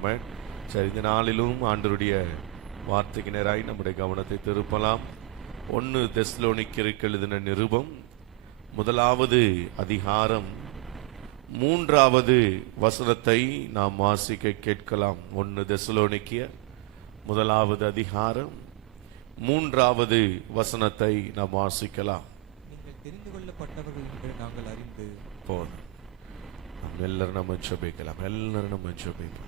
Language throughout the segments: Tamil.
ஆமென். சரி, இந்த நாளிலும் ஆண்டவருடைய வார்த்தைக்கு நேராய் நம்முடைய கவனத்தை திருப்பலாம். 1 தெசலோனிக்கருக்கு எழுதின நிருபம் 1வது அதிகாரம் 3வது வசனத்தை நாம் வாசிக்க கேட்கலாம். 1 தெசலோனிக்கர் 1வது அதிகாரம் 3வது வசனத்தை நாம் வாசிக்கலாம். நீங்கள் தெரிந்து கொள்ளப்பட்டவர்கள் என்று நாங்கள் அறிந்து போதும். எல்லாரும் நம்ம ஜெபிக்கலாம். எல்லாரும் நம்ம ஜெபிப்போம்.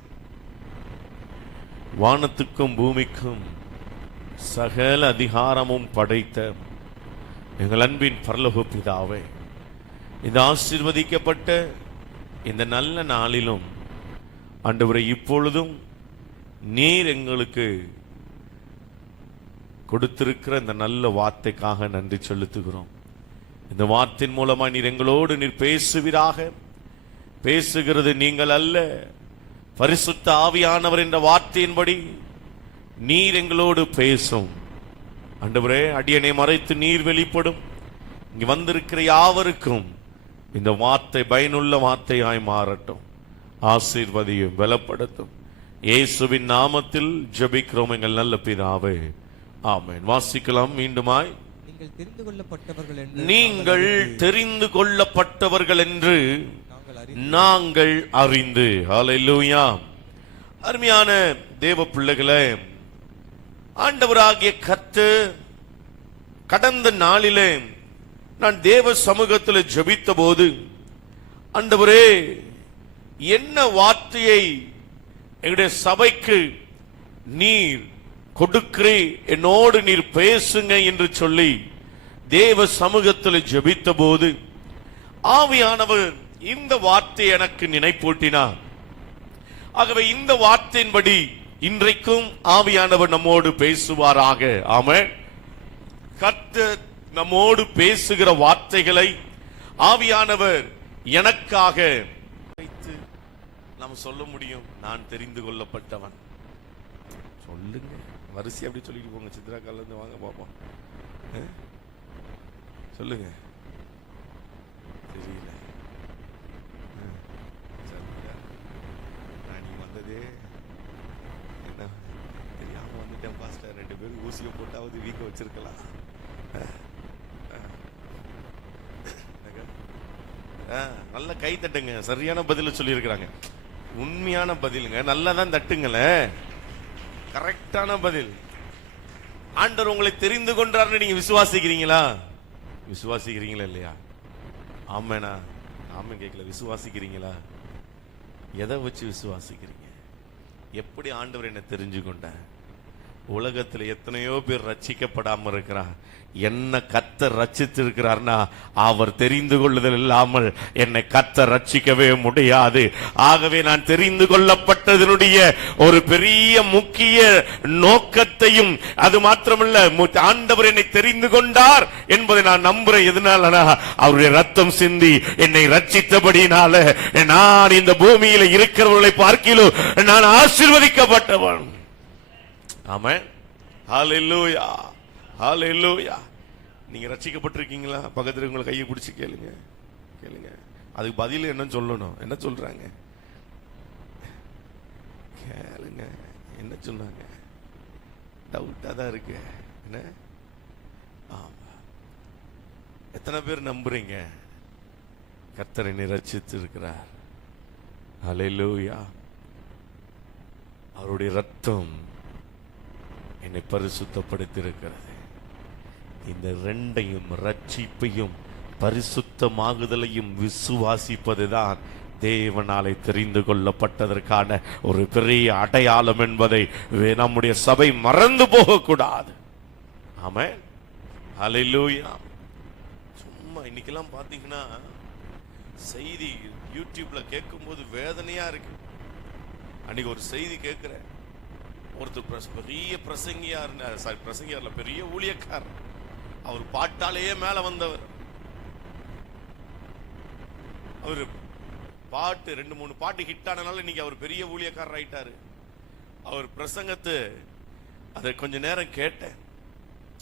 வானத்துக்கும் பூமிக்கும் சகல அதிகாரமும் படைத்த எங்கள் அன்பின் பரலோக பிதாவே, இந்த ஆசீர்வதிக்கப்பட்ட இந்த நல்ல நாளிலும் ஆண்டவரே, இப்பொழுதும் நீர் எங்களுக்கு கொடுத்திருக்கிற இந்த நல்ல வார்த்தைக்காக நன்றி செலுத்துகிறோம். இந்த வார்த்தையின் மூலமா நீர் எங்களோடு நீர் பேசுவீராக. பேசுகிறது நீங்கள் அல்ல, பரிசுத்த ஆவியானவர் என்ற வார்த்தையின்படி நீர் எங்களோடு பேசும். ஆண்டவரே, அடியனை மறைத்து நீர் வெளிப்படும். இங்கு வந்திருக்கிற யாவருக்கும் இந்த வார்த்தை பயனுள்ள வார்த்தையாய் மாறட்டும். ஆசீர்வதியும், பலப்படுத்தும். இயேசுவின் நாமத்தில் ஜெபிக்கிறோம் எங்கள் நல்ல பிதாவே, ஆமென். வாசிக்கலாம் மீண்டுமாய். நீங்கள் தெரிந்து கொள்ளப்பட்டவர்கள் என்று நாங்கள் அறிந்து. ஹல்லேலூயா. அருமையான தேவ பிள்ளைகளே, ஆண்டவராகிய கர்த்தர் கடந்த நாளிலே நான் தேவ சமூகத்தில் ஜெபித்த போது, ஆண்டவரே, என்ன வார்த்தையை எங்களுடைய சபைக்கு நீர் கொடுக்கிறே, என்னோடு நீர் பேசுங்க என்று சொல்லி தேவ சமூகத்தில் ஜெபித்த போது ஆவியானவர் இந்த வார்த்தை எனக்கு நினைப்பூட்டினார். ஆகவே இந்த வார்த்தையின்படி இன்றைக்கும் ஆவியானவர் நம்மோடு பேசுவாராக. ஆமென். கர்த்தர் நம்மோடு பேசுகிற வார்த்தைகளை ஆவியானவர் எனக்காக வைத்து நாம் சொல்ல முடியும். நான் தெரிந்து கொள்ளப்பட்டவன். சொல்லுங்க, வரிசை அப்படி சொல்லிட்டு போங்க. சித்ரா காலிருந்து வாங்க பாப்போம். சொல்லுங்க. தெரியல. நான் வந்ததே என்ன தெரியாம வந்துட்டேன் பாஸ்டர். 2 பேரும் ஊசியை போட்டாவது வீக்க வச்சிருக்கலாம். நல்ல கை தட்டுங்க. சரியான பதில சொல்லி இருக்கிறாங்க. உண்மையான பதிலுங்க. நல்லா தான் தட்டுங்களேன். கரெக்டான பதில். ஆண்டவர் உங்களை தெரிந்து கொண்டார்னு நீங்க விசுவாசிக்கிறீங்களா? விசுவாசிக்கிறீங்களா இல்லையா? ஆமேனா? ஆமே கேட்கல. விசுவாசிக்கிறீங்களா? எதை வச்சு விசுவாசிக்கிறீங்க? எப்படி ஆண்டவர் என்ன தெரிஞ்சு கொண்டார்? உலகத்தில் எத்தனையோ பேர் ரட்சிக்கப்படாம இருக்கிறார். என்ன கர்த்தர் ரட்சித்திருக்கிறார்னா, அவர் தெரிந்து கொள்ளுதல் இல்லாமல் என்னை கர்த்தர் ரட்சிக்கவே முடியாது. ஆகவே நான் தெரிந்து கொள்ளப்பட்டதனுடைய ஒரு பெரிய முக்கிய நோக்கத்தையும், அது மாத்திரமல்ல, ஆண்டவர் என்னை தெரிந்து கொண்டார் என்பதை நான் நம்புறேன். எதனாலனா, அவருடைய ரத்தம் சிந்தி என்னை ரட்சித்தபடினால நான் இந்த பூமியில இருக்கிறவர்களை பார்க்கிலும் நான் ஆசீர்வதிக்கப்பட்டவன். ஆமென். ஹல்லேலூயா. ஹல்லேலூயா. நீங்க ரட்சிக்கப்பட்டிருக்கீங்களா? பக்கத்துல உங்களை கையை பிடிச்சு கேளுங்க. கேளுங்க. அதுக்கு பதில் என்ன சொல்லணும்? என்ன சொல்றாங்க கேளுங்க. என்ன சொன்னாங்க? டவுட்டா தான் இருக்கு. என்ன? ஆமா. எத்தனை பேர் நம்புறீங்க கர்த்தர் என்னை ரட்சித்து இருக்கிறார்? ஹல்லேலூயா. அவருடைய ரத்தம் என்னை பரிசுத்தப்படுத்தியிருக்கிறது. இந்த 2ஐயும், ரட்சிப்பையும் பரிசுத்தமாகுதலையும் விசுவாசிப்பதுதான் தேவனாலே தெரிந்து கொள்ளப்பட்டதற்கான ஒரு பெரிய அடையாளம் என்பதை நம்முடைய சபை மறந்து போகக்கூடாது. ஆமென். ஹல்லேலூயா. சும்மா இன்னைக்கெல்லாம் பாத்தீங்கன்னா செய்தி யூடியூப்ல கேட்கும் போது வேதனையா இருக்கு. அன்னைக்கு ஒரு செய்தி கேட்கிறேன். ஒருத்தர் பெரிய பிரசங்கியா இருந்தார். சாரி, பிரசங்கியார்ல, பெரிய ஊழியக்காரர். அவர் பாட்டாலேயே மேல வந்தவர். அவரு பாட்டு 2-3 பாட்டு ஹிட் ஆனனால இன்னைக்கு அவர் பெரிய ஊழியக்காரர் ஆயிட்டாரு. அவர் பிரசங்கத்தை அதை கொஞ்ச நேரம் கேட்டேன்.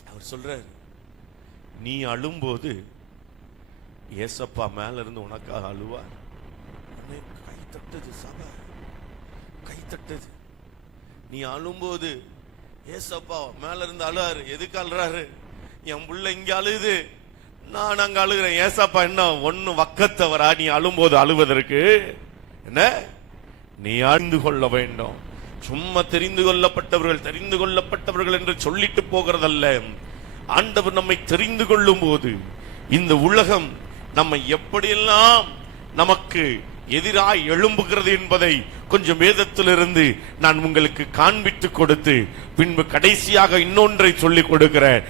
அவர் சொல்றாரு, நீ அழும்போது ஏசப்பா மேல இருந்து உனக்காக அழுவார். கை தட்டுது சபை. கை தட்டுது. நீ அழும்போது ஏசப்பா மேல இருந்து அழுறாரு. எதுக்கு அழுறாரு? என் புள்ள இங்க அழுது, நான் அங்க அழுகிறேன். ஏசப்பா என்ன ஒண்ணு வக்கத்தவரா நீ அழும்போது அழுவதற்கு? என்ன, நீ அறிந்து கொள்ள வேண்டும். சும்மா தெரிந்து கொள்ளப்பட்டவர்கள் என்று சொல்லிட்டு போகிறதல்ல. ஆண்டவர் நம்மை தெரிந்து கொள்ளும் போது இந்த உலகம் நம்மை எப்படியெல்லாம் நமக்கு எதிராய் எழும்புகிறது என்பதை கொஞ்சம் வேதத்திலிருந்து நான் உங்களுக்கு காண்பித்து கொடுத்து பின்பு கடைசியாக இன்னொன்றை சொல்லிக் கொடுக்கிறேன்.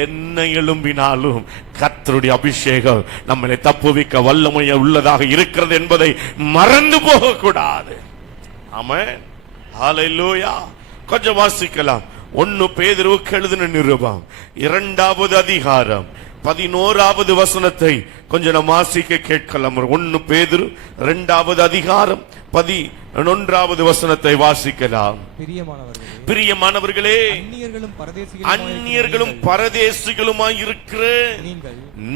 என்ன எழும்பினாலும் கர்த்தருடைய அபிஷேகம் நம்மளை தப்புவிக்க வல்லமைய உள்ளதாக இருக்கிறது என்பதை மறந்து போகக்கூடாது. ஆமென், ஹல்லேலூயா. கொஞ்சம் வாசிக்கலாம். 1 பேதுருவுக்கு எழுதின நிருபம் 2வது அதிகாரம் 11வது வசனத்தை கொஞ்சம் நாம் வாசிக்க கேட்கலாம். 1 பேதுரு 2வது அதிகாரம் 11வது வசனத்தை வாசிக்கலாம். பிரியமானவர்களே, அந்நியர்களும் பரதேசிகளுமாய் இருக்கிற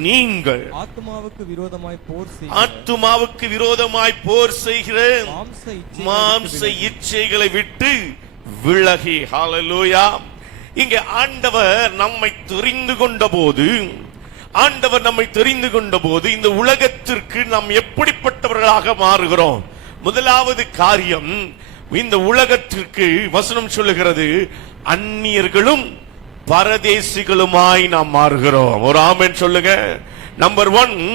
நீங்கள் ஆத்துமாவுக்கு விரோதமாய் போர் செய்கிற மாம்ச இச்சைகளை விட்டு விலகி. ஹல்லேலூயா. இங்கே ஆண்டவர் நம்மை தெரிந்து கொண்ட போது இந்த உலகத்திற்கு நாம் எப்படிப்பட்டவர்களாக மாறுகிறோம்? முதலாவது காரியம், இந்த உலகத்திற்கு வசனம் சொல்லுகிறது அந்நியர்களும் பரதேசிகளுமாய் நாம் மாறுகிறோம். ஒரு ஆமென் சொல்லுங்க. நம்பர் 1,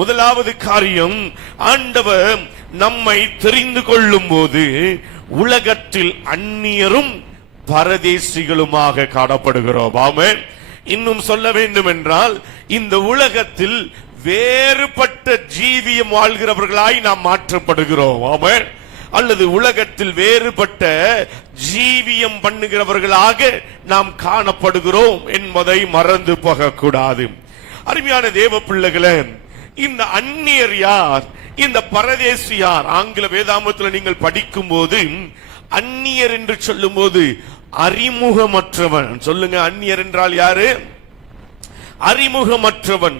முதலாவது காரியம், ஆண்டவர் நம்மை தெரிந்து கொள்ளும் போது உலகத்தில் அந்நியரும் பரதேசிகளுமாக காணப்படுகிறோம். ஆமென். இன்னும் சொல்ல வேண்டும் என்றால் இந்த உலகத்தில் வேறுபட்ட ஜீவியம் வாழ்கிறவர்களாய் நாம் மாற்றப்படுகிறோம். ஆமென். அல்லது உலகத்தில் வேறுபட்ட ஜீவியம் பண்ணுகிறவர்களாக நாம் காணப்படுகிறோம் என்பதை மறந்து போகக்கூடாது. அருமையான தேவ பிள்ளைகளே, இந்த அந்நியர் யார், இந்த பரதேசி யார்? ஆங்கில வேதாமத்தில் நீங்கள் படிக்கும் போது அந்நியர் என்று சொல்லும் போது அறிமுகமற்றவன். சொல்லுங்க, அந்நியர் என்றால் யாரு? அறிமுகமற்றவன்.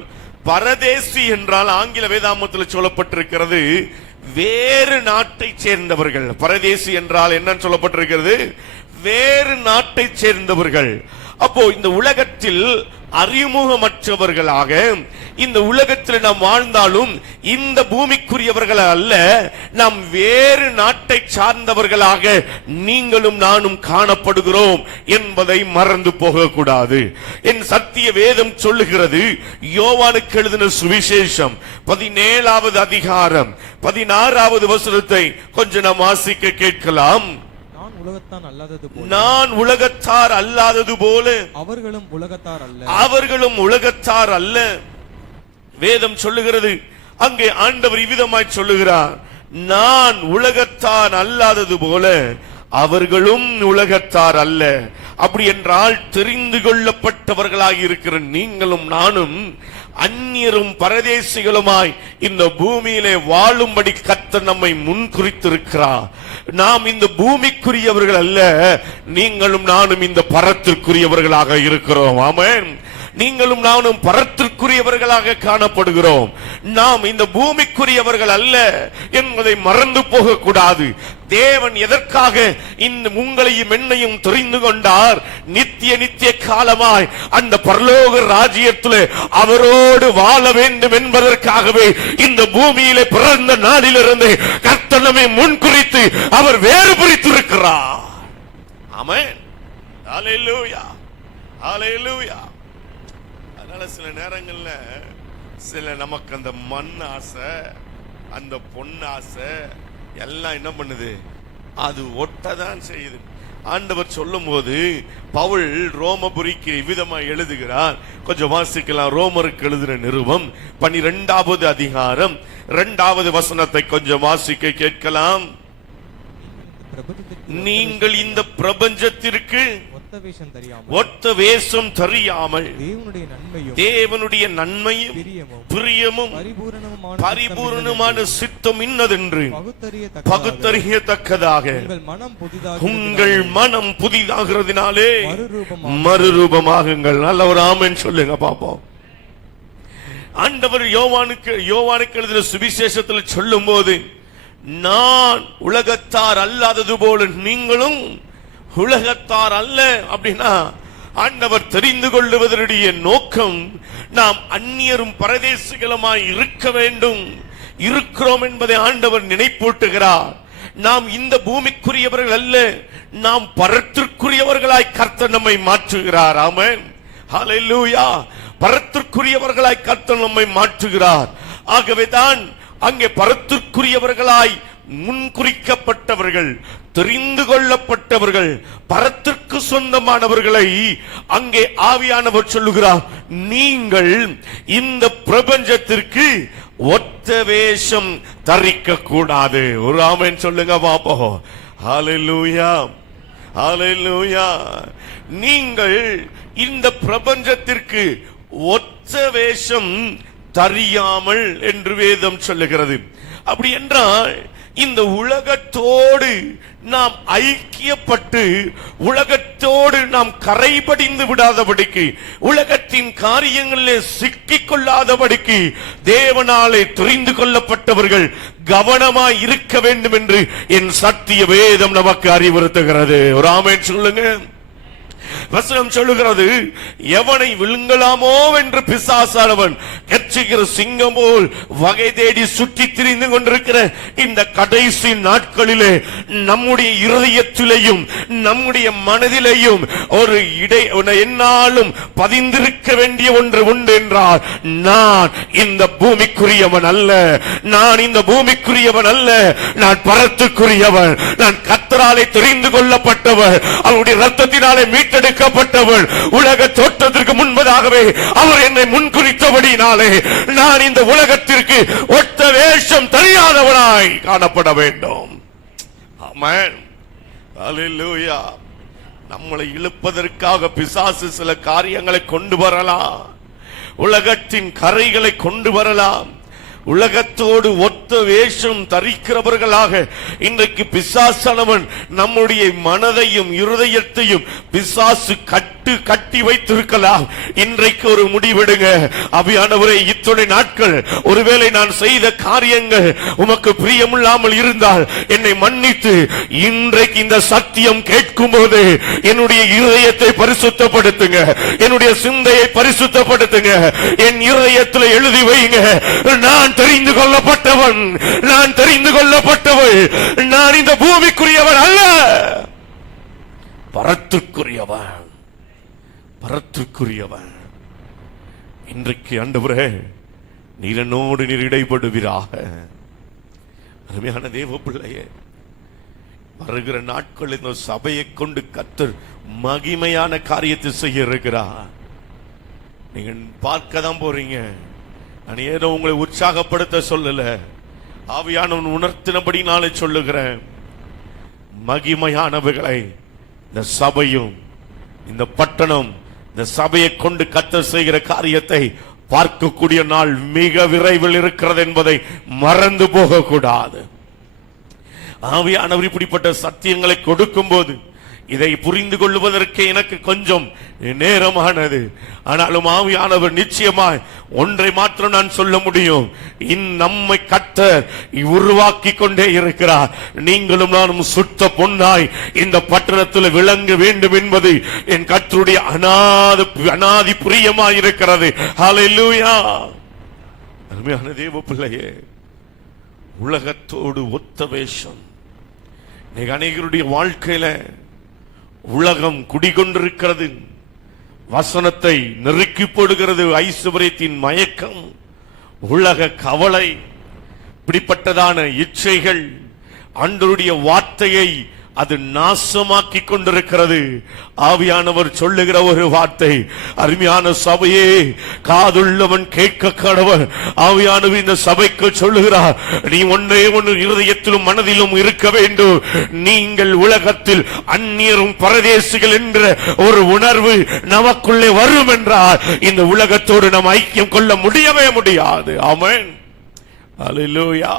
பரதேசி என்றால் ஆங்கில வேதாமத்தில் சொல்லப்பட்டிருக்கிறது வேறு நாட்டை சேர்ந்தவர்கள். பரதேசி என்றால் என்னன்னு சொல்லப்பட்டிருக்கிறது? வேறு நாட்டை சேர்ந்தவர்கள். அப்போ இந்த உலகத்தில் அறிமுகமற்றவர்களாக இந்த உலகத்தில் நாம் வாழ்ந்தாலும் இந்த பூமிக்குரியவர்கள் அல்ல, நாம் வேறு நாட்டை சார்ந்தவர்களாக நீங்களும் நானும் காணப்படுகிறோம் என்பதை மறந்து போகக்கூடாது. என் சத்திய வேதம் சொல்லுகிறது, யோவானுக்கு எழுதின சுவிசேஷம் 17வது அதிகாரம் 16வது வசனத்தை கொஞ்சம் நாம் வாசிக்க கேட்கலாம். நான் உலகத்தார் அல்லாதது போல அவர்களும் உலகத்தார் அல்ல. வேதம் சொல்லுகிறது, அங்கே ஆண்டவர் இவ்விதமாய் சொல்லுகிறார், நான் உலகத்தார் அல்லாதது போல அவர்களும் உலகத்தார் அல்ல. அப்படி என்றால் தெரிந்து கொள்ளப்பட்டவர்களாக இருக்கிற நீங்களும் நானும் அந்நியரும் பரதேசிகளுமாய் இந்த பூமியிலே வாழும்படி கர்த்தர் நம்மை முன்குறித்திருக்கிறார். நாம் இந்த பூமிக்குரியவர்கள் அல்ல, நீங்களும் நானும் இந்த பரத்திற்குரியவர்களாக இருக்கிறோம். ஆமென். நீங்களும் நானும் பரத்திற்குரியவர்களாக காணப்படுகிறோம். நாம் இந்த பூமிக்குரியவர்கள் அல்ல என்பதை மறந்து போகக்கூடாது. தேவன் எதற்காக இந்த உங்களையும் என்னையும் தெரிந்து கொண்டார்? நித்திய காலமாய் அந்த பரலோக ராஜ்யத்திலே அவரோடு வாழ வேண்டும் என்பதற்காகவே இந்த பூமியிலே பிறந்த நாளிலிருந்து கர்த்தர் நம்மை முன்குறித்து அவர் வேறு பிரித்திருக்கிறார். ஆமென். ஹல்லேலூயா, ஹல்லேலூயா. அதனால சில நேரங்கள்ல நமக்கு அந்த மண் ஆசை, அந்த பொன் ஆசை எல்லாம் என்ன பண்ணுது? அது ஒட்டதான் செய்யுது. ஆண்டவர் சொல்லும் போது பவுல் ரோமபுரிக்கு விதமாக எழுதுகிறார். கொஞ்சம் வாசிக்கலாம். ரோமருக்கு எழுதின நிருபம் 12வது அதிகாரம் 2வது வசனத்தை கொஞ்சம் வாசிக்க கேட்கலாம். நீங்கள் இந்த பிரபஞ்சத்திற்கு ஒத்த வேஷம் தெரியாமல் தேவனுடைய நன்மையும் பிரியமும் பரிபூரணமான சித்தம் இன்னதென்று பகுத்தறியத்தக்கதாக உங்கள் மனம் புதிதாகிறதுனாலே மறுரூபமாகுங்கள். நல்ல ஒரு ஆமென் சொல்லுங்க பாப்போம். ஆண்டவர் யோவானுக்கு எழுதின சுவிசேஷத்தில் சொல்லும் போது நான் உலகத்தார் அல்லாதது போல நீங்களும் உலகத்தார் அல்ல. அப்படின்னா ஆண்டவர் தெரிந்து கொள்ளுவதனுடைய நோக்கம் நாம் அந்நியரும் பரதேசிகளுமாய் இருக்க வேண்டும், இருக்கிறோம் என்பதை ஆண்டவர் நினைப்பூட்டுகிறார். நாம் இந்த பூமிக்குரியவர்கள் அல்ல, நாம் பரத்திற்குரியவர்களாய் கர்த்தர் நம்மை மாற்றுகிறார். ஆமென், ஹல்லேலூயா. பரத்திற்குரியவர்களாய் கர்த்தர் நம்மை மாற்றுகிறார். ஆகவேதான் அங்கே பரத்திற்குரியவர்களாய் முன்குறிக்கப்பட்டவர்கள், தெரிந்து கொள்ளப்பட்டவர்கள், பரத்திற்கு சொந்தமானவர்களை அங்கே ஆவியானவர் சொல்லுகிறார், நீங்கள் இந்த பிரபஞ்சத்திற்கு ஒத்த வேஷம் தரிக்க கூடாது. ஒரு ஆமென் சொல்லுங்க பாப்போம். ஹல்லேலூயா, ஹல்லேலூயா. நீங்கள் இந்த பிரபஞ்சத்திற்கு ஒத்த வேஷம் தரியாமல் என்று வேதம் சொல்லுகிறது. அப்படி என்றால் இந்த உலகத்தோடு நாம் ஐக்கியப்பட்டு உலகத்தோடு நாம் கரைபடிந்து விடாதபடிக்கு, உலகத்தின் காரியங்களிலே சிக்கிக் கொள்ளாதபடிக்கு தேவனாலே தெரிந்து கொள்ளப்பட்டவர்கள் கவனமாய் இருக்க வேண்டும் என்று என் சத்திய வேதம் நமக்கு அறிவுறுத்துகிறது. ஒரு ஆமென் சொல்லுங்க. வசனம் சொல்லுகிறது, எவனை விழுங்கலாமோ என்று பிசாசானவன் கெச்சுகிற சிங்கம் போல் வகை தேடி சுற்றி திரிந்து கொண்டிருக்கிற இந்த கடைசி நாட்களிலே நம்முடைய இருதயத்திலேயும் நம்முடைய மனதிலேயும் ஒரு என்னாலும் பதிந்திருக்க வேண்டிய ஒன்று உண்டு என்றால், நான் இந்த பூமிக்குரியவன் அல்ல, நான் இந்த பூமிக்குரியவன் அல்ல, நான் பரத்துக்குரியவன், நான் கர்த்தராலே தெரிந்து கொள்ளப்பட்டவர், அவருடைய ரத்தத்தினாலே மீட்டெடுக்கப்பட்டவர். உலக தோற்றத்திற்கு முன்பதாகவே அவர் என்னை முன்குறித்தபடினாலே நான் இந்த உலகத்திற்கு ஒத்த வேஷம் தெரியாதவனாய் காணப்பட வேண்டும். ஆமென், ஹல்லேலூயா. நம்மளை இழுப்பதற்காக பிசாசு சில காரியங்களை கொண்டு வரலாம், உலகத்தின் கரைகளை கொண்டு வரலாம். உலகத்தோடு ஒத்த வேஷம் தரிக்கிறவர்களாக இன்றைக்கு பிசாசானவன் நம்முடைய மனதையும் இருதயத்தையும் பிசாசு கட்டி வைத்திருக்கலாம். இன்றைக்கு ஒரு முடிவெடுங்க. ஆவியானவரே, இத்தனை நாட்கள் ஒருவேளை நான் செய்த காரியங்கள் உமக்கு பிரியமில்லாமல் இருந்தால் என்னை மன்னித்து, இன்றைக்கு இந்த சத்தியம் கேட்கும் போது என்னுடைய இருதயத்தை பரிசுத்தப்படுத்துங்க, என்னுடைய சிந்தையை பரிசுத்தப்படுத்துங்க, என் இருதயத்தில் எழுதி வைங்க, நான் தெரிந்து கொள்ளப்பட்டவன், நான் தெரிந்து கொள்ளப்பட்டவள், நான் இந்த பூமிக்குரியவன் அல்ல, பரத்திற்குரியவன், பரத்திற்குரியவன். இன்றைக்கு ஆண்டவரே, நீர் என்னோடு நீர் இடைப்படுவீராக. அருமையான தேவ பிள்ளையே, வருகிற நாட்கள் இந்த சபையை கொண்டு கர்த்தர் மகிமையான காரியத்தை செய்ய இருக்கிறார். நீங்க பார்க்க தான் போறீங்க. நான் ஏதோ உங்களை உற்சாகப்படுத்த சொல்லல, ஆவியானவன் உணர்த்தினபடி நாளை சொல்லுகிறேன். மகிமையானவைகளை இந்த சபையும் இந்த பட்டணம் இந்த சபையை கொண்டு கர்த்தர் செய்கிற காரியத்தை பார்க்கக்கூடிய நாள் மிக விரைவில் இருக்கிறது என்பதை மறந்து போக கூடாது. ஆவியானவர் இப்படிப்பட்ட சத்தியங்களை கொடுக்கும் போது இதை புரிந்து கொள்வதற்கு எனக்கு கொஞ்சம் நேரமானது. ஆனாலும் ஆவியானவர் நிச்சயமாய் ஒன்றை மாத்திரம் நான் சொல்ல முடியும், நம்மை கர்த்தர் உருவாக்கி கொண்டே இருக்கிறார். நீங்களும் நானும் சுத்த பொன்னாய் இந்த பட்டணத்தில் விளங்க வேண்டும் என்பது என் கர்த்தருடைய அனாதி பிரியமாய் இருக்கிறது. ஹல்லேலூயா. அருமையான தேவ பிள்ளையே, உலகத்தோடு ஒத்த வேஷம். அநேகருடைய வாழ்க்கையில உலகம் குடிகொண்டிருக்கிறது, வசனத்தை நெருக்கி போடுகிறது, ஐஸ்வர்யத்தின் மயக்கம், உலக கவலை, இப்படிப்பட்டதான இச்சைகள் ஆண்டவருடைய வார்த்தையை அது நாசமாக்கி கொண்டிருக்கிறது. ஆவியானவர் சொல்லுகிற ஒரு வார்த்தை, அருமையான சபையே, காதுள்ளவன் கேட்க கடவன். ஆவியானவர் இந்த சபைக்கு சொல்லுகிறார், நீ ஒன்றே ஒன்று இருதயத்திலும் மனதிலும் இருக்க வேண்டும். நீங்கள் உலகத்தில் அந்நியரும் பரதேசிகள் என்ற ஒரு உணர்வு நமக்குள்ளே வரும் என்றால் இந்த உலகத்தோடு நாம் ஐக்கியம் கொள்ள முடியவே முடியாது. ஆமென், ஹல்லேலூயா.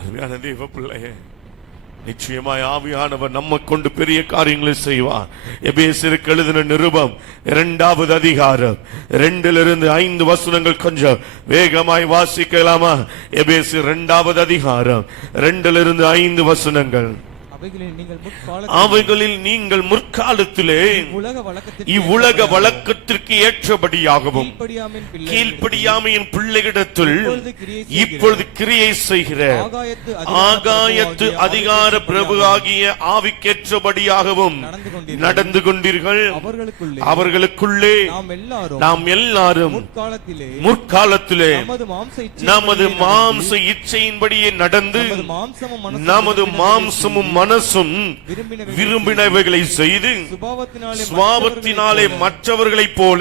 அருமையான தேவ பிள்ளையே, நிச்சயமாய் ஆவியானவர் நம்ம கொண்டு பெரிய காரியங்களை செய்வார். எபேசியருக்கு எழுதின நிருபம் 2வது அதிகாரம் 2-5 வசனங்கள் கொஞ்சம் வேகமாய் வாசிக்கலாமா? எபேசியர் 2வது அதிகாரம் 2-5 வசனங்கள். அவைகளில் நீங்கள் முற்காலத்திலே இவ்வுலக வழக்கத்திற்கு ஏற்றபடியாகவும் கீழ்ப்படியாமையின் பிள்ளைகளிடத்தில் இப்பொழுது கிரியை செய்கிற ஆகாயத்து அதிகார பிரபு ஆகிய ஆவிக்கேற்றபடியாகவும் நடந்து கொண்டீர்கள். அவர்களுக்குள்ளே நாம் எல்லாரும் முற்காலத்திலே நமது மாம்ச இச்சையின்படியே நடந்து நமது மாம்சமும் மனசும் விரும்பினவைகளை செய்து சுபாவத்தினாலே மற்றவர்களைப் போல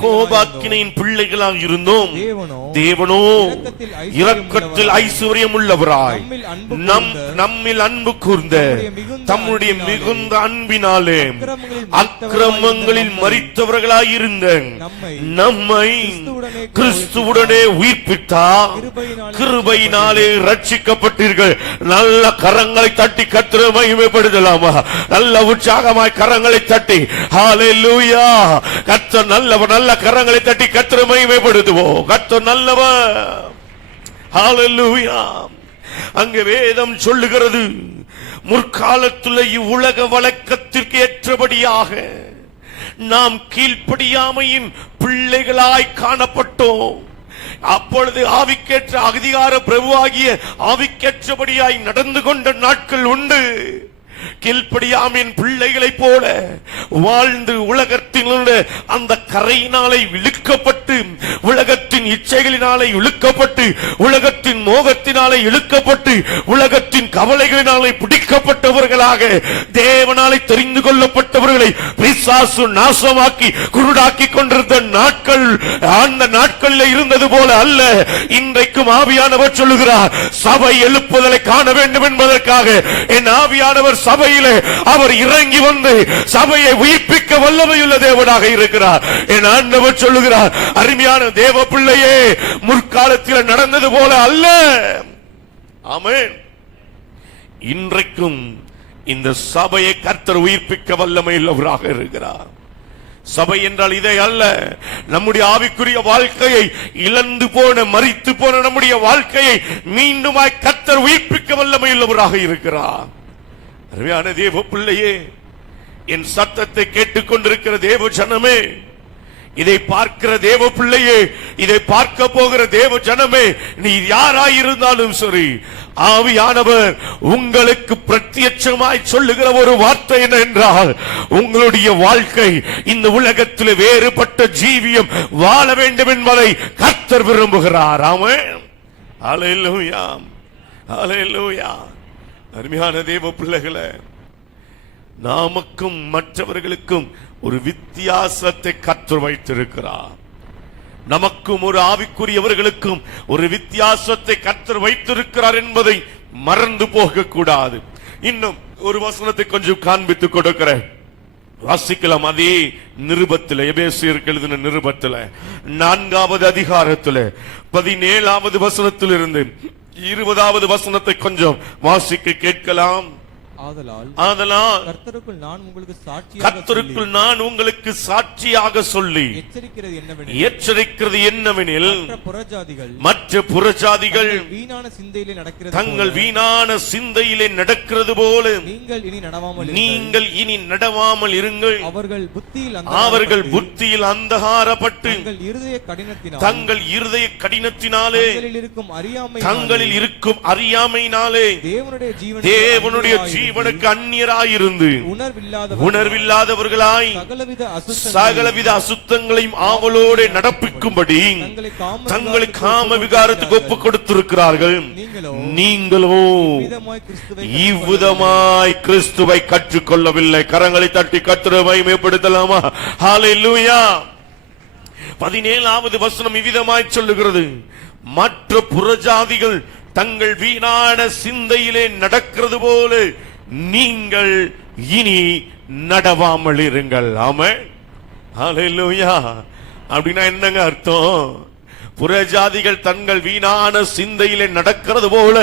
கோபாக்கினையின் பிள்ளைகளாக இருந்தோம். தேவனோ இரக்கத்தில் ஐஸ்வர்யம் உள்ளவராய் நம்மில் அன்பு கூர்ந்த தம்முடைய மிகுந்த அன்பினாலே அக்கிரமங்களில் மரித்தவர்களாயிருந்த நம்மை கிறிஸ்துவுடனே உயிர்ப்பித்தார். கிருபையினாலே ரட்சிக்கப்பட்டீர்கள். நல்ல கரங்களை தட்டி கர்த்தரை மகிமைப்படுத்தலாமா? நல்ல உற்சாகமாய் கரங்களை தட்டி ஹல்லேலூயா. கர்த்தர் நல்லவர். நல்ல கரங்களை தட்டி கர்த்தரை மகிமைப்படுத்துவோம். கர்த்தர் நல்லவர். ஹல்லேலூயா. அங்கே வேதம் சொல்லுகிறது, முற்காலத்தில் இவ்வுலக வழக்கத்திற்கு ஏற்றபடியாக நாம் கீழ்ப்படியாமையின் பிள்ளைகளாய் காணப்பட்டோம். அப்பொழுது ஆவிக்கேற்ற அதிகார பிரபுவாகிய ஆவிக்கேற்றபடியாய் நடந்து கொண்ட நாட்கள் உண்டு. கீழ்ப்படியாமையின் பிள்ளைகளைப் போல வாழ்ந்து உலகத்தில் அந்த கரையினாலே இழுக்கப்பட்டு, உலகத்தின் இச்சைகளினாலே இழுக்கப்பட்டு, உலகத்தின் மோகத்தினாலே இழுக்கப்பட்டு, உலகத்தின் கவலைகளினாலே பிடிக்கப்பட்டவர்களாக தேவனாலே தெரிந்து கொள்ளப்பட்டவர்களை பிசாசு நாசமாக்கி குருடாக்கி கொண்டிருந்த நாட்கள் அந்த நாட்களில் இருந்தது போல அல்ல. இன்றைக்கும் ஆவியானவர் சொல்லுகிறார், சபை எழுப்புதலை காண வேண்டும் என்பதற்காக என் ஆவியானவர் சபையிலே அவர் இறங்கி வந்து சபையை உயிர்ப்பிக்க வல்லமையுள்ள தேவனாக இருக்கிறார். என் ஆண்டவர் சொல்லுகிறார், அருமையான தேவ பிள்ளையே, முற்காலத்தில் நடந்தது போல அல்ல. ஆமென். இன்றைக்கும் இந்த சபையை கர்த்தர் உயிர்ப்பிக்க வல்லமையுள்ளவராக இருக்கிறார். சபை என்றால் இதை அல்ல. நம்முடைய ஆவிக்குரிய வாழ்க்கையை இழந்து போன, மரித்து போன நம்முடைய வாழ்க்கையை மீண்டுமாய் கர்த்தர் உயிர்ப்பிக்க வல்லமையுள்ளவராக இருக்கிறார். அருமையான தேவ பிள்ளையே, என் சத்தத்தை கேட்டுக்கொண்டிருக்கிற தேவ ஜனமே, இதை பார்க்கிற தேவ பிள்ளையே, இதை பார்க்க போகிற தேவ ஜனமே, நீ யாராயிருந்தாலும் சரி, ஆவியானவர் உங்களுக்கு பிரத்யட்சமாய் சொல்லுகிற ஒரு வார்த்தை என்ன என்றால், உங்களுடைய வாழ்க்கை இந்த உலகத்தில் வேறுபட்ட ஜீவியம் வாழ வேண்டும் என்பதை கர்த்தர் விரும்புகிறார். ஆமென். ஹல்லேலூயா. ஹல்லேலூயா. அருமையான தேவ பிள்ளைகளே, நமக்கும் மற்றவர்களுக்கும் ஒரு வித்தியாசத்தை கர்த்தர் வைத்திருக்கிறார். நமக்கும் ஒரு ஆவிக்குரியவர்களுக்கும் ஒரு வித்தியாசத்தை கர்த்தர் வைத்திருக்கிறார் என்பதை மறந்து போக கூடாது. இன்னும் ஒரு வசனத்தை கொஞ்சம் காண்பித்துக் கொடுக்கிறேன். வாசிக்கலாம். அதே நிருபத்தில், எபேசியருக்கு எழுதின நிருபத்தில் 4வது அதிகாரத்தில் 17வது வசனத்திலிருந்து 20வது வசனத்தை கொஞ்சம் வாசிக்க கேட்கலாம். ஆதலால் கர்த்தருக்குள் நான் உங்களுக்கு சாட்சியாக சொல்லி எச்சரிக்கிறது என்னவெனில், மற்ற புறஜாதிகள் தங்கள் வீணான சிந்தையிலே நடக்கிறது போல நீங்கள் இனி நடவாமல் இருங்கள். அவர்கள் புத்தியில் அந்தகாரப்பட்டு தங்கள் இருதய கடினத்தினாலே தங்களில் இருக்கும் அறியாமையினாலே தேவனுடைய ஜீவனுக்கு அந்நியராயிருந்து உணர்வில்லாதவர்களாய் சகலவித அசுத்தங்களையும் ஆவலோடு நடப்பிக்கும்படி தங்களை காம விகாரத்துக்கு ஒப்புக் கொடுத்திருக்கிறார்கள். நீங்களோ இவ்விதமாய் கிறிஸ்துவை கற்றுக்கொள்ளவில்லை. கரங்களை தட்டி கர்த்தரை மகிமைப்படுத்தலாமா? ஹல்லேலூயா. 17வது வசனம் இவ்விதமாய் சொல்லுகிறது, மற்ற புறஜாதிகள் தங்கள் வீணான சிந்தையிலே நடக்கிறது போல நீங்கள் இனி நடவாமல் இருங்கள். ஆமென். ஹல்லேலூயா. அப்படின்னா என்னங்க அர்த்தம்? புறஜாதிகள் தங்கள் வீணான சிந்தையிலே நடக்கிறது போல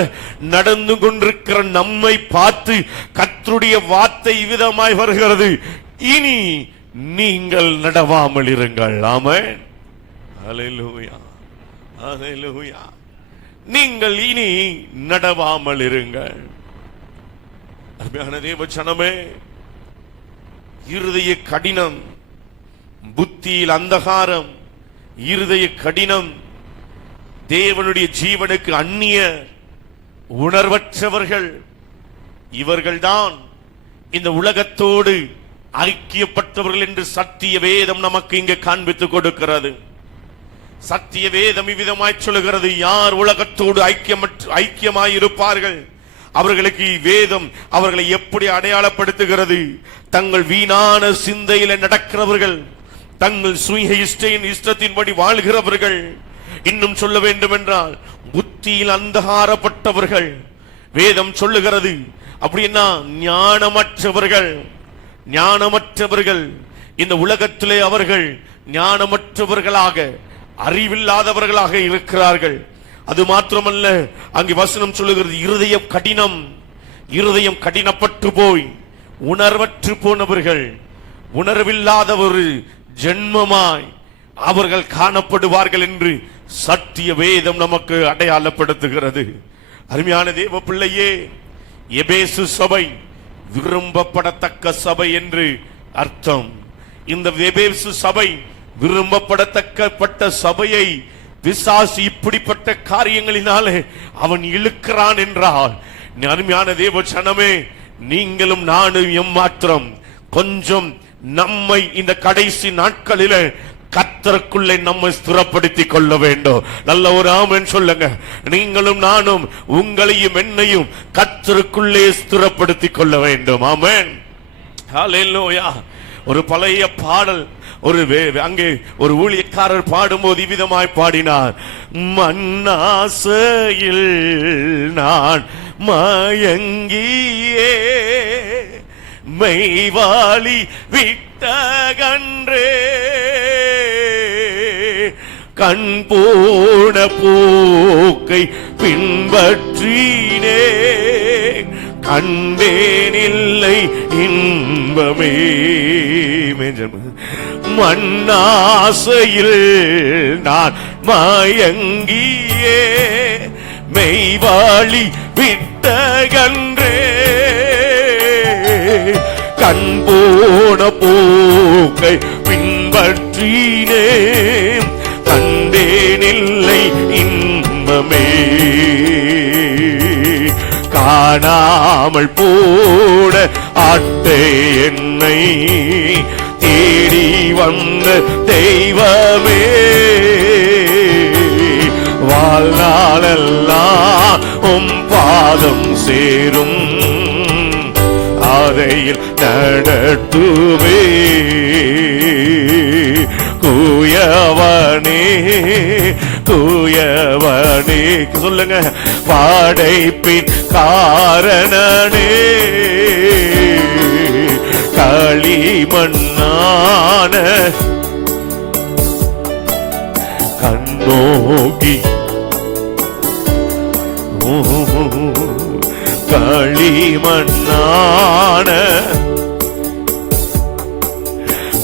நடந்து கொண்டிருக்கிற நம்மை பார்த்து கர்த்தருடைய வார்த்தை விதமாய் வருகிறது, இனி நீங்கள் நடவாமல் இருங்கள். ஆமென். ஹல்லேலூயா, ஹல்லேலூயா. நீங்கள் இனி நடவாமல் இருங்கள். அருமையான தேவ ஜனமே, இருதய கடினம், புத்தியில் அந்தகாரம், இருதய கடினம், தேவனுடைய ஜீவனுக்கு அந்நிய உணர்வற்றவர்கள், இவர்கள்தான் இந்த உலகத்தோடு ஐக்கியப்பட்டவர்கள் என்று சத்திய வேதம் நமக்கு இங்கே காண்பித்துக் கொடுக்கிறது. சத்திய வேதம் இவ்விதமாய் சொல்லுகிறது, யார் உலகத்தோடு ஐக்கியமாய் இருப்பார்கள், அவர்களுக்கு வேதம் அவர்களை எப்படி அடையாளப்படுத்துகிறது? தங்கள் வீணான சிந்தையில நடக்கிறவர்கள், தங்கள் சுய இஷ்டத்தின்படி வாழ்கிறவர்கள், இன்னும் சொல்ல வேண்டும் என்றால் புத்தியில் அந்தகாரப்பட்டவர்கள். வேதம் சொல்லுகிறது அப்படின்னா ஞானமற்றவர்கள். ஞானமற்றவர்கள் இந்த உலகத்திலே அவர்கள் ஞானமற்றவர்களாக, அறிவில்லாதவர்களாக இருக்கிறார்கள். அது மாத்திரமல்ல, அங்கே வசனம் சொல்லுகிறது, இருதயம் கடினம், இருதயம் கடினப்பட்டு போய் உணர்வற்று போனவர்கள், உணர்வில்லாத ஒரு ஜென்மமாய் அவர்கள் காணப்படுவார்கள் என்று சத்திய வேதம் நமக்கு அடையாளப்படுத்துகிறது. அருமையான தேவ பிள்ளையே, எபேசு சபை விரும்பப்படத்தக்க சபை என்று அர்த்தம். இந்த எபேசு சபை விரும்பப்படத்தக்கப்பட்ட சபையை பிசாசு இப்படிப்பட்ட காரியங்களினாலே அவன் இழுக்கிறான் என்றால், அருமையான தேவ ஜனமே, நீங்களும் நானும் எம்மாத்திரம் கொஞ்சம் நம்மை இந்த கடைசி நாட்களிலே கர்த்தருக்குள்ளே நம்மை ஸ்திரப்படுத்திக் கொள்ள வேண்டும். நல்ல ஒரு ஆமென் சொல்லுங்க. நீங்களும் நானும் உங்களையும் என்னையும் கர்த்தருக்குள்ளே ஸ்திரப்படுத்திக் கொள்ள வேண்டும். ஆமென், ஹல்லேலூயா. ஒரு பழைய பாடல், அங்கே ஒரு ஊழியக்காரர் பாடும்போது இவ்விதமாய் பாடினார், மண்ணாசையில் நான் மயங்கியே மெய்வாளி விட்டகன்றே கண் போன போக்கை பின்பற்றினே கண்டேனில்லை இன்பமே. மண்ணாசையில் நான் மயங்கியே மெய்வாளி விட்டகன்றே கண் போன போக்கை பின்பற்றினே கண்டேனில்லை இன்பமே. காணாமல் போன ஆட்டை என்னை தேடி வந்த தெய்வமே, வாழ்நாளெல்லாம் உம் பாதம் சேரும் பாதையில் நடத்துவே. கூயவனே கூயவனே சொல்லுங்க, படைப்பின் காரணனே களிமண்ணான கண்ணோக்கி களிமண்ணான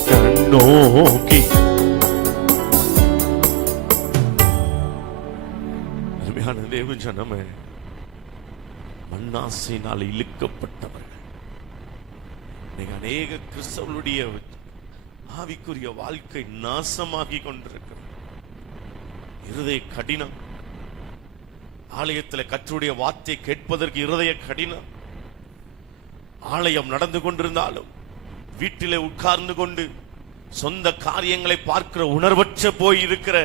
கண்ணோக்கி. அருமையான தேவன் ஜனமே, மண்ணாசையினால் இழுக்கப்பட்டவர்கள். அநேக கிறிஸ்தவர்களுடைய ஆவிக்குரிய வாழ்க்கை நாசமாகி கொண்டிருக்கிறது. இருதய கடினம், ஆலயத்தில் கர்த்தருடைய வார்த்தை கேட்பதற்கு இருதய கடினம். ஆலயம் நடந்து கொண்டிருந்தாலும் வீட்டிலே உட்கார்ந்து கொண்டு சொந்த காரியங்களை பார்க்கிற உணர்வற்ற போய் இருக்கிற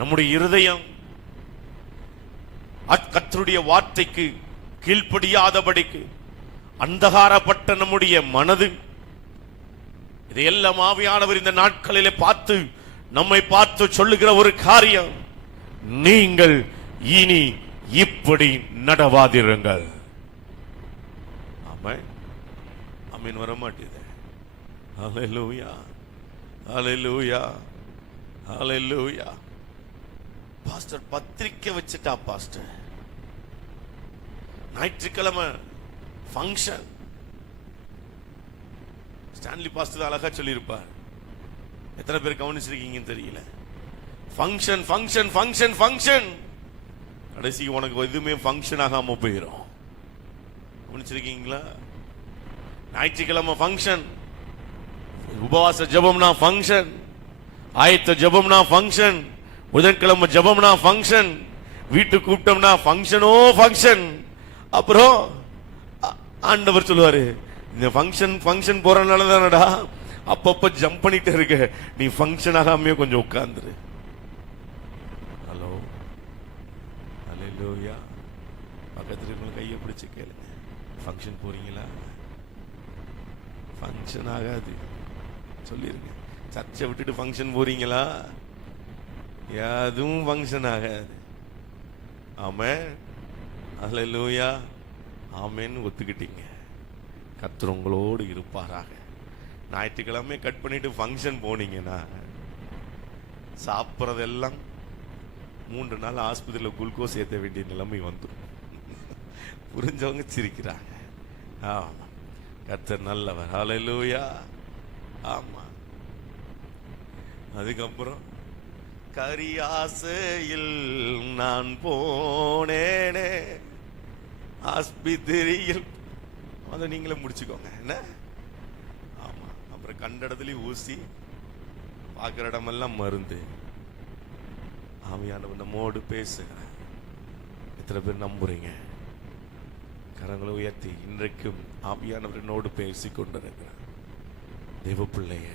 நம்முடைய இருதயம், கர்த்தருடைய வார்த்தைக்கு கீழ்ப்படியாதபடிக்கு அந்தகாரப்பட்ட நம்முடைய மனது, இதையெல்லாம் ஆவியானவர் இந்த நாட்களிலே பார்த்து நம்மை பார்த்து சொல்லுகிற ஒரு காரியம், நீங்கள் இனி இப்படி நடவாதிருங்கள். ஆமென், ஆமென். வர மாட்டேது. ஹல்லேலூயா, ஹல்லேலூயா, ஹல்லேலூயா. பாஸ்டர் பத்திரிக்கை வச்சுட்டா பாஸ்டர், ஞாயிற்றுக்கிழமை ஃபங்க்ஷன். ஸ்டான்லி பாஸ்டர் அழகா சொல்லியிருப்பார், எத்தனை பேர் கவனிச்சிருக்கீங்கன்னு தெரியல. ஃபங்க்ஷன் ஃபங்க்ஷன் ஃபங்க்ஷன் ஃபங்க்ஷன், கடைசி உனக்கு எதுவுமே ஃபங்க்ஷன் ஆகாம போயிடும். கவனிச்சிருக்கீங்களா? ஞாயிற்றுக்கிழமை ஃபங்க்ஷன், உபவாச ஜெபம்னா ஃபங்க்ஷன், ஆயத்த ஜெபம்னா ஃபங்க்ஷன், புதன்கிழமை ஜெபம்னா ஃபங்க்ஷன், வீட்டுக்கு கூப்பிட்டோம்னா ஃபங்க்ஷனோ ஃபங்க்ஷன். அப்புறம் ஆண்டவர் சொல்லுவாரு, இந்த ஃபங்க்ஷன் ஃபங்க்ஷன் போறதுனால தானடா அப்பப்ப ஜம்ப் பண்ணிட்டு இருக்க, நீ ஃபங்க்ஷன் ஆகாமே கொஞ்சம் உட்கார்ந்துரு. ஹலோ, ஹல்லேலூயா. பக்கத்துல இருக்கிற கையை பிடிச்சு கேளுங்க, ஃபங்க்ஷன் போறீங்களா? ஃபங்க்ஷன் ஆகாது சொல்லிருங்க. சர்ச்சை விட்டுட்டு ஃபங்க்ஷன் போறீங்களா? எதுவும் ஃபங்க்ஷன் ஆகாது. ஆமென், ஹல்லேலூயா, ஆமென். ஒத்துக்கிட்டீங்க. கர்த்தர் உங்களோடு இருப்பாராக. ஞாயிற்றுக்கிழமை கட் பண்ணிட்டு ஃபங்க்ஷன் போனீங்கன்னா சாப்பிட்றதெல்லாம் 3 நாள் ஆஸ்பத்திரியில் குளுக்கோஸ் ஏற்ற வேண்டிய நிலைமை வந்துடும். புரிஞ்சவங்க சிரிக்கிறாங்க. ஆமா, கர்த்தர் நல்லவர். ஹல்லேலூயா. ஆமா. அதுக்கப்புறம் கரியாசையில் நான் போனேனே ஆஸ்பத்திரியில், அதை நீங்களே முடிச்சுக்கோங்க என்ன. ஆமா. அப்புறம் கண்ட இடத்துலயும் ஊசி, பார்க்கிற இடமெல்லாம் மருந்து. ஆவியானவர் நம்மோடு பேசுகிறேன். எத்தனை பேர் நம்புறீங்க? கரங்களை உயர்த்தி. இன்றைக்கும் ஆவியானவர் என்னோடு பேசி கொண்டிருக்கிறார். தேவ பிள்ளைய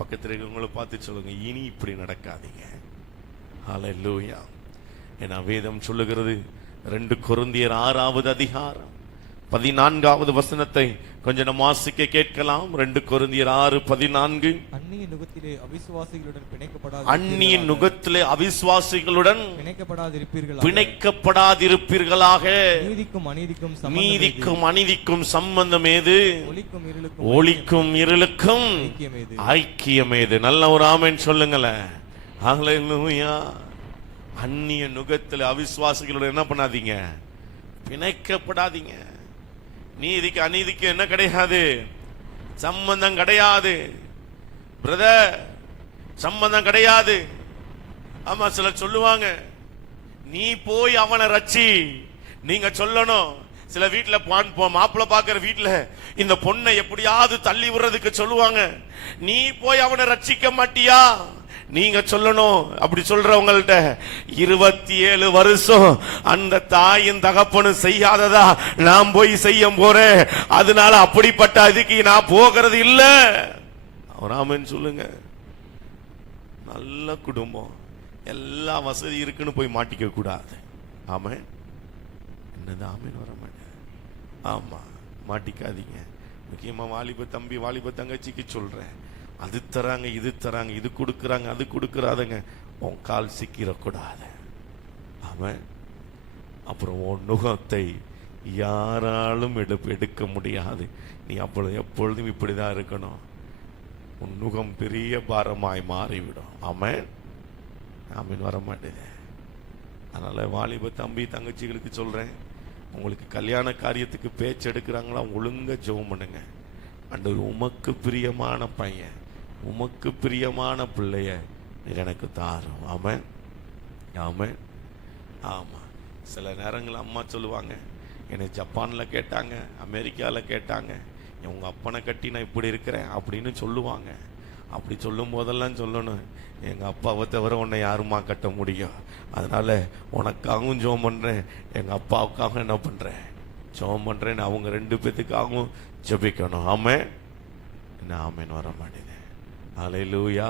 பக்கத்தில் இருக்கிறவங்களை பார்த்து சொல்லுங்க, இனி இப்படி நடக்காதீங்க. ஹல்லேலூயா. என வேதம் சொல்லுகிறது, 2 கொரிந்தியர் 6வது அதிகாரம் 14வது வசனத்தை கொஞ்சம் நம்ம வாசிக்க கேட்கலாம். 2 கொரிந்தியர் 6:14. அந்நிய நுகத்திலே அவிசுவாசிகளுடன் அவிசுவாசிகளுடன் பிணைக்கப்படாதிருப்பீர்களாக. நீதிக்கும் அநீதிக்கும் சம்பந்தம் ஏது? ஒளிக்கும் இருளுக்கும் ஐக்கியம் ஏது? நல்ல ஒரு ஆமென் சொல்லுங்களேன். ஹல்லேலூயா. அந்நிய நுகத்திலே அவிசுவாசிகளுடன் என்ன பண்ணாதீங்க? பிணைக்கப்படாதீங்க. நீதிக்கு அநீதிக்கு என்ன கிடையாது? சம்பந்தம் கிடையாது பிரதர், சம்பந்தம் கிடையாது. ஆமா, சிலர் சொல்லுவாங்க, நீ போய் அவனை ரட்சி. நீங்க சொல்லணும். சில வீட்டுல மாப்பிள்ள பாக்குற வீட்டுல இந்த பொண்ணை எப்படியாவது தள்ளி விடுறதுக்கு சொல்லுவாங்க, நீ போய் அவனை ரட்சிக்க மாட்டியா? நீங்க சொல்லணும். அப்படி சொல்றவங்கள்ட்ட 27 வருஷம் அந்த தாயின் தகப்பனும் செய்யாததா நான் போய் செய்ய போறேன், அதனால அப்படிப்பட்ட இதுக்கு நான் போகிறது இல்ல. ஆமென் சொல்லுங்க. நல்ல குடும்பம், எல்லா வசதி இருக்குன்னு போய் மாட்டிக்க கூடாது. ஆமென். என்னது ஆமென் வர மாட்டேன். ஆமா, மாட்டிக்காதீங்க. முக்கியமா வாலிப தம்பி வாலிப தங்கச்சிக்கு சொல்றேன், அது தராங்க இது தராங்க, இது கொடுக்குறாங்க அது கொடுக்குறாதங்க, உன் கால் சிக்கிடக்கூடாது. ஆமென். அப்புறம் உன் நுகத்தை யாராலும் எடுக்க முடியாது. நீ எப்பொழுதும் இப்படிதான் இருக்கணும். உன் நுகம் பெரிய பாரமாய் மாறிவிடும். ஆமென். ஆமென் வர மாட்டேது. அதனால வாலிப தம்பி தங்கச்சிகளுக்கு சொல்றேன், உங்களுக்கு கல்யாண காரியத்துக்கு பேச்சு எடுக்கிறாங்களா, ஒழுங்கா ஜெபம் பண்ணுங்க. ஆண்டவர் உமக்கு பிரியமான பையன், உமக்கு பிரியமான பிள்ளைய எனக்கு தாரும். ஆமென். ஆமென். ஆமா. சில நேரங்கள் அம்மா சொல்லுவாங்க, என்னை ஜப்பான்ல கேட்டாங்க, அமெரிக்கால கேட்டாங்க, உங்க அப்பனை கட்டி நான் இப்படி இருக்கிறேன் அப்படின்னு சொல்லுவாங்க. அப்படி சொல்லும் போதெல்லாம் சொல்லணும், எங்க அப்பாவை தவிர உன்னை யாருமா கட்ட முடியும்? அதனால உனக்காகவும் ஜெபம் பண்றேன், எங்க அப்பாவுக்காக என்ன பண்றேன், ஜெபம் பண்றேன். அவங்க 2 பேத்துக்காகவும் ஜெபிக்கணும். ஆமென். என்ன ஆமென் வர மாட்டேது. ஹல்லேலூயா.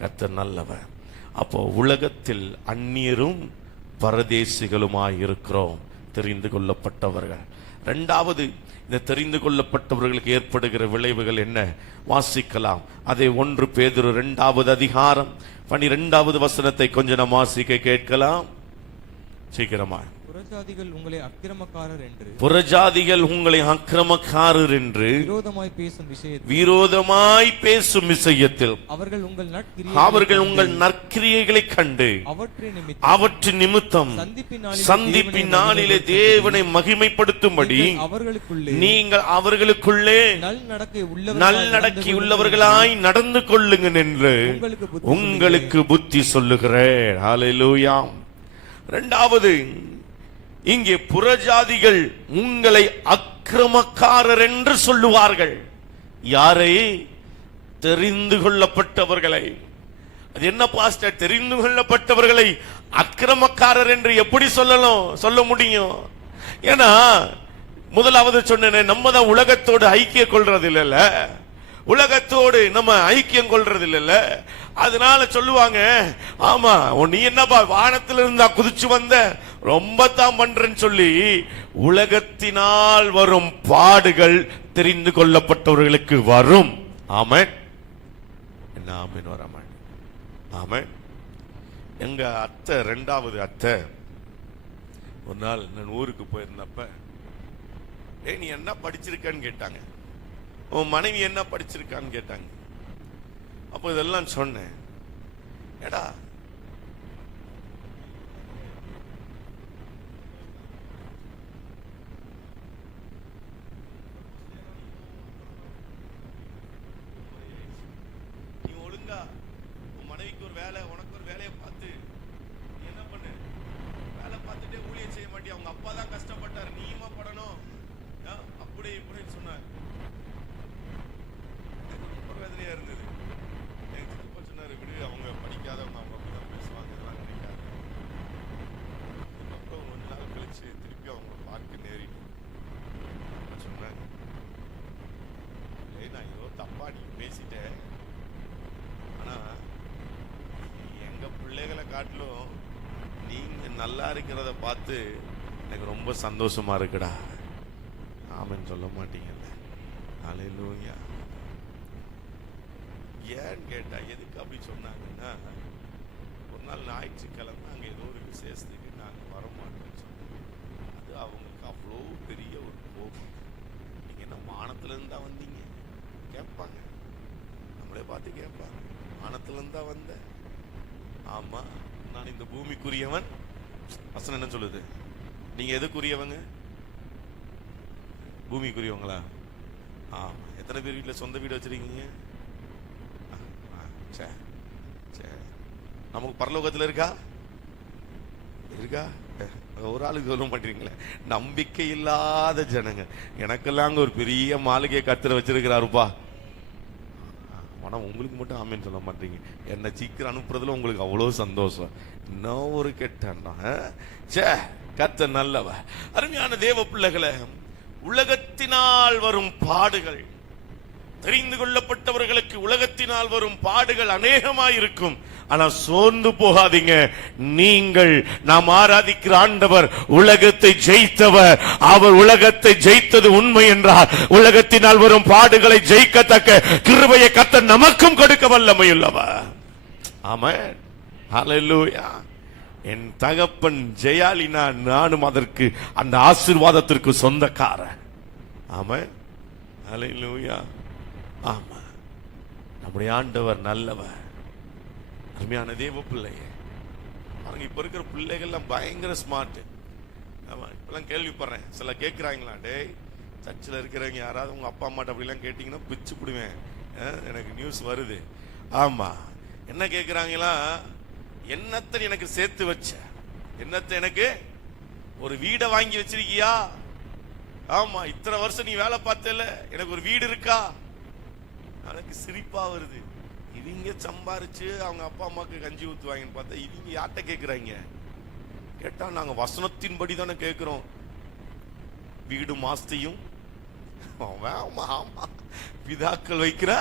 கர்த்தர் நல்லவர். அப்போ உலகத்தில் அந்நியரும் பரதேசிகளுமாய் இருக்கிறோம், தெரிந்து கொள்ளப்பட்டவர்கள். 2வது, இந்த தெரிந்து கொள்ளப்பட்டவர்களுக்கு ஏற்படுகிற விளைவுகள் என்ன? வாசிக்கலாம். அதை 1 பேதுரு 2வது அதிகாரம் 12வது வசனத்தை கொஞ்சம் நாம் வாசிக்க கேட்கலாம். சீக்கிரமா. புறஜாதிகள் உங்களை அக்கிரமக்காரர் என்று புறஜாதிகள் உங்களை அக்கிரமக்காரர் என்று விரோதமாய் பேசும் விஷயத்தில் அவர்கள் உங்கள் நற்கிரியைகளை கண்டு அவற்றின் நிமித்தம் சந்திப்பின் நாளிலே தேவனை மகிமைப்படுத்தும்படி நீங்கள் அவர்களுக்குள்ளே நல்நடக்கை உள்ளவர்களாய் நடந்து கொள்ளுங்கள் என்று உங்களுக்கு புத்தி சொல்லுகிறேன். ஹல்லேலூயா. இரண்டாவது, இங்கே புறஜாதிகள் உங்களை அக்கிரமக்காரர் என்று சொல்லுவார்கள். யாரை? தெரிந்து கொள்ளப்பட்டவர்களை. அது என்ன பாஸ்டர், தெரிந்து கொள்ளப்பட்டவர்களை அக்கிரமக்காரர் என்று எப்படி சொல்ல முடியும்? ஏன்னா முதலாவது சொன்னேன், நம்ம தான் உலகத்தோடு ஐக்கியம் கொள்றது இல்ல, உலகத்தோடு நம்ம ஐக்கியம் கொள்றது இல்ல. அதனால சொல்லுவாங்க, ஆமா நீ என்னப்பா வானத்துல இருந்தா குதிச்சு வந்த, ரொம்ப தான் பண்றேன்னு சொல்லி. உலகத்தினால் வரும் பாடுகள் தெரிந்து கொள்ளப்பட்டவர்களுக்கு வரும். ஆமென். என்ன ஆமென் வராமன்? ஆமென். எங்க அத்தை, ரெண்டாவது அத்தை, ஒரு நாள் நான் ஊருக்கு போயிருந்தப்ப, நீ என்ன படிச்சிருக்கான்னு கேட்டாங்க. உன் மனைவி என்ன படிச்சிருக்கான்னு கேட்டாங்க. அப்போ இதெல்லாம் சொன்னேன். எடா நீ ஒழுங்கா உன் மனைவிக்கு ஒரு வேலை, உனக்கு ஒரு வேலையை பார்த்து நீ என்ன பண்ணு, வேலை பார்த்துட்டே ஊழியம் செய்ய மாட்டியா? அவங்க அப்பா தான் கஷ்டப்பட்டாரு, நீயுமா படணும், அப்படி இப்படின்னு சொன்னார். ரொம்ப வேதனையா இருந்தது. அவங்க படிக்காதவங்க, அவங்க அப்படிதான் பேசுவாங்க, இதெல்லாம் நினைக்காது. அதுக்கப்புறம் கொஞ்ச நாள் கழிச்சு திருப்பி அவங்க பார்க்க நேரிட்டு சொன்னாங்க, நான் ஏதோ தப்பா நீ பேசிட்டேன், ஆனா எங்க பிள்ளைகளை காட்டிலும் நீங்க நல்லா இருக்கிறத பார்த்து எனக்கு ரொம்ப சந்தோஷமா இருக்குடா. ஆமென் சொல்ல மாட்டீங்கல்ல? ஹல்லேலூயா. ஏன்னு கேட்டா, எதுக்கு அப்படி சொன்னாங்கன்னா, ஒரு நாள் ஞாயிற்றுக்கிழமை அங்கே ஏதோ ஒரு விசேஷத்துக்கு நாங்கள் வரமாட்டோம்னு சொன்னோம். அது அவங்களுக்கு அவ்வளோ பெரிய ஒரு கோபம். நீங்கள் என்ன வானத்துலேருந்து தான் வந்தீங்க கேட்பாங்க, நம்மளே பார்த்து கேட்பாங்க. வானத்துலேருந்து தான் வந்தேன். ஆமாம், நான் இந்த பூமிக்குரியவன். வசனம் என்ன சொல்லுது? நீங்கள் எதுக்குரியவங்க? பூமிக்குரியவங்களா? ஆமாம். எத்தனை பேர் வீட்டில் சொந்த வீடு வச்சுருக்கீங்க? நமக்கு பரலோகத்தில் இருக்கா? ஒரு ஆளுக்கு சொல்ல மாட்டீங்களே. நம்பிக்கை இல்லாத ஜனங்க. எனக்கெல்லாம் அங்க ஒரு பெரிய மாளிகையை கத்திர வச்சிருக்கிறாருப்பா. ஆனா உங்களுக்கு மட்டும் ஆமேன்னு சொல்ல மாட்டீங்க. என்ன சீக்கிரம் அனுப்புறதுல உங்களுக்கு அவ்வளவு சந்தோஷம். இன்னும் ஒரு கெட்டா கத்த நல்லவ. அருமையான தேவ பிள்ளைகளை, உலகத்தினால் வரும் பாடுகள், தெரிந்து கொள்ளப்பட்டவர்களுக்கு உலகத்தினால் வரும் பாடுகள் அநேகமாயிருக்கும். ஆனா சோர்ந்து போகாதீங்க. நீங்கள், நாம் ஆராதிக்கிற ஆண்டவர் உலகத்தை ஜெயித்தவர். அவர் உலகத்தை ஜெயித்தது உண்மை என்றால், உலகத்தினால் வரும் பாடுகளை ஜெயிக்கத்தக்க கிருபையை கர்த்தர் நமக்கும் கொடுக்க வல்லமையுள்ளவர். ஆமென். ஹல்லேலூயா. என் தகப்பன் ஜெயாலினா, நானும் அதற்கு, அந்த ஆசீர்வாதத்திற்கு சொந்தக்காரன். ஆமென். ஹல்லேலூயா. ஆமா, நம்முடைய ஆண்டவர் நல்லவர். அருமையான தேவ பிள்ளைய பாருங்க, இப்ப இருக்கிற பிள்ளைகள்லாம் பயங்கர ஸ்மார்ட். ஆமா, இப்பெல்லாம் கேள்விப்படுறேன், சில கேட்கிறாங்களா, டேய் சர்ச்சில் இருக்கிறவங்க யாராவது உங்க அப்பா அம்மாட்ட அப்படிலாம் கேட்டீங்கன்னா பிச்சு பிடுவேன். எனக்கு நியூஸ் வருது. ஆமா, என்ன கேட்கிறாங்களா, என்னத்தை எனக்கு சேர்த்து வச்ச, என்னத்தை எனக்கு ஒரு வீடை வாங்கி வச்சிருக்கியா? ஆமா, இத்தனை வருஷம் நீ வேலை பார்த்தல, எனக்கு ஒரு வீடு இருக்கா? எனக்கு சிரிப்பா வருது. இவங்க சம்பாரிச்சு அவங்க அப்பா அம்மாக்கு கஞ்சி ஊத்துவாங்கன்னு பார்த்தா, இவங்க யார்கிட்ட கேட்கிறாங்க? கேட்டா நாங்க வசனத்தின் படி தானே கேட்கிறோம். வீடு மாஸ்தையும் பிதாக்கள் வைக்கிற,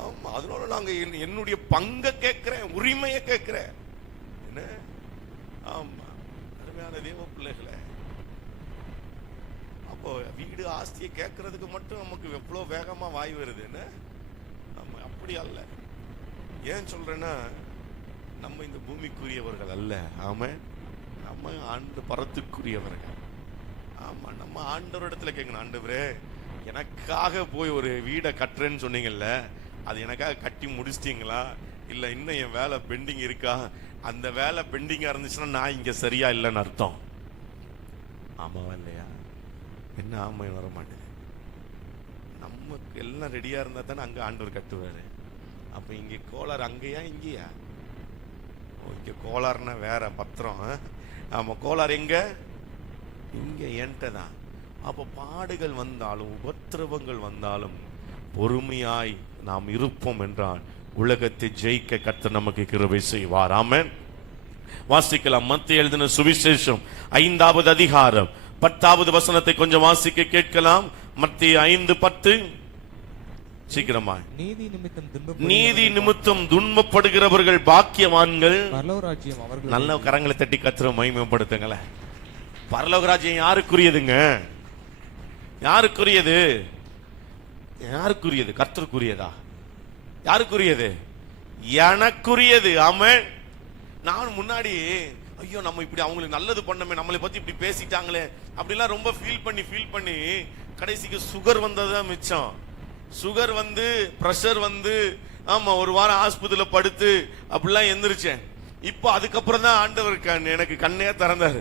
ஆமா, அதனால நாங்க என்னுடைய பங்கை கேட்கிறேன், உரிமையை கேட்கிறேன். என்ன? ஆமா, அருமையான தேவ பிள்ளைகளை, அப்போ வீடு ஆஸ்தியை கேட்கறதுக்கு மட்டும் நமக்கு எவ்வளவு வேகமா வாய் வருது. என்ன? நம்ம அப்படி அல்ல. ஏன் சொல்றேன்னா, நம்ம இந்த பூமிக்குரியவர்கள் அல்ல. ஆமென். நம்ம ஆண்டு பரத்துக்குரியவர்கள். ஆமா, நம்ம ஆண்டவரிடத்துல கேட்கணும், ஆண்டவரே எனக்காக போய் ஒரு வீடை கட்டுறேன்னு சொன்னீங்கல்ல, அது எனக்காக கட்டி முடிச்சிட்டீங்களா, இல்ல இன்னும் என் வேலை பெண்டிங் இருக்கா? அந்த வேலை பெண்டிங்கா இருந்துச்சுன்னா நான் இங்க சரியா இல்லைன்னு அர்த்தம். ஆமாவா இல்லையா? என்ன ஆமை வர மாட்டேது. நமக்கு எல்லாம் ரெடியா இருந்தா தானே அங்க ஆண்டவர் கட்டுவாரு. அப்ப இங்க கோளாறு அங்கேயா இங்கேயா? இங்க கோளாறுனா வேற பத்திரம். ஆமா, கோளாறு எங்க? இங்க என்கிட்ட தான். அப்ப பாடுகள் வந்தாலும் உபத்திரவங்கள் வந்தாலும் பொறுமையாய் நாம் இருப்போம் என்றால் உலகத்தை ஜெயிக்க கர்த்தர் நமக்கு கிருபை செய்வார். ஆமென். வாசிக்கலாம். மத்தேயு எழுதின சுவிசேஷம் 5வது அதிகாரம் 10வது வசனத்தை கொஞ்சம் வாசிக்க கேட்கலாம். மத்தேயு 5:10. சீக்கிரமா. நீதி நிமித்தம் துன்பப்படுகிறவர்கள் பாக்கியவான்கள், பரலோகராஜ்யம் அவர்கள். நல்ல கரங்களை தட்டி கர்த்தரை மகிமைப்படுத்துங்களேன். பரலோகராஜ்யம் யாருக்குரியதுங்க? யாருக்குரியது? யாருக்குரியது? கர்த்தருக்குரியதா? யாருக்குரியது? எனக்குரியது. ஆமென். நான் முன்னாடி ஐயோ நம்ம இப்படி அவங்களுக்கு நல்லது பண்ணமே, நம்மளை பத்தி இப்படி பேசிட்டாங்களே அப்படிலாம் ரொம்ப ஃபீல் பண்ணி கடைசிக்கு சுகர் வந்ததுதான் மிச்சம். சுகர் வந்து பிரஷர் வந்து ஆமா ஒரு வாரம் ஆஸ்பத்திரியில படுத்து அப்படிலாம் எந்திரிச்சேன். இப்போ அதுக்கப்புறம் தான் ஆண்டவர் எனக்கு கண்ணே திறந்தாரு.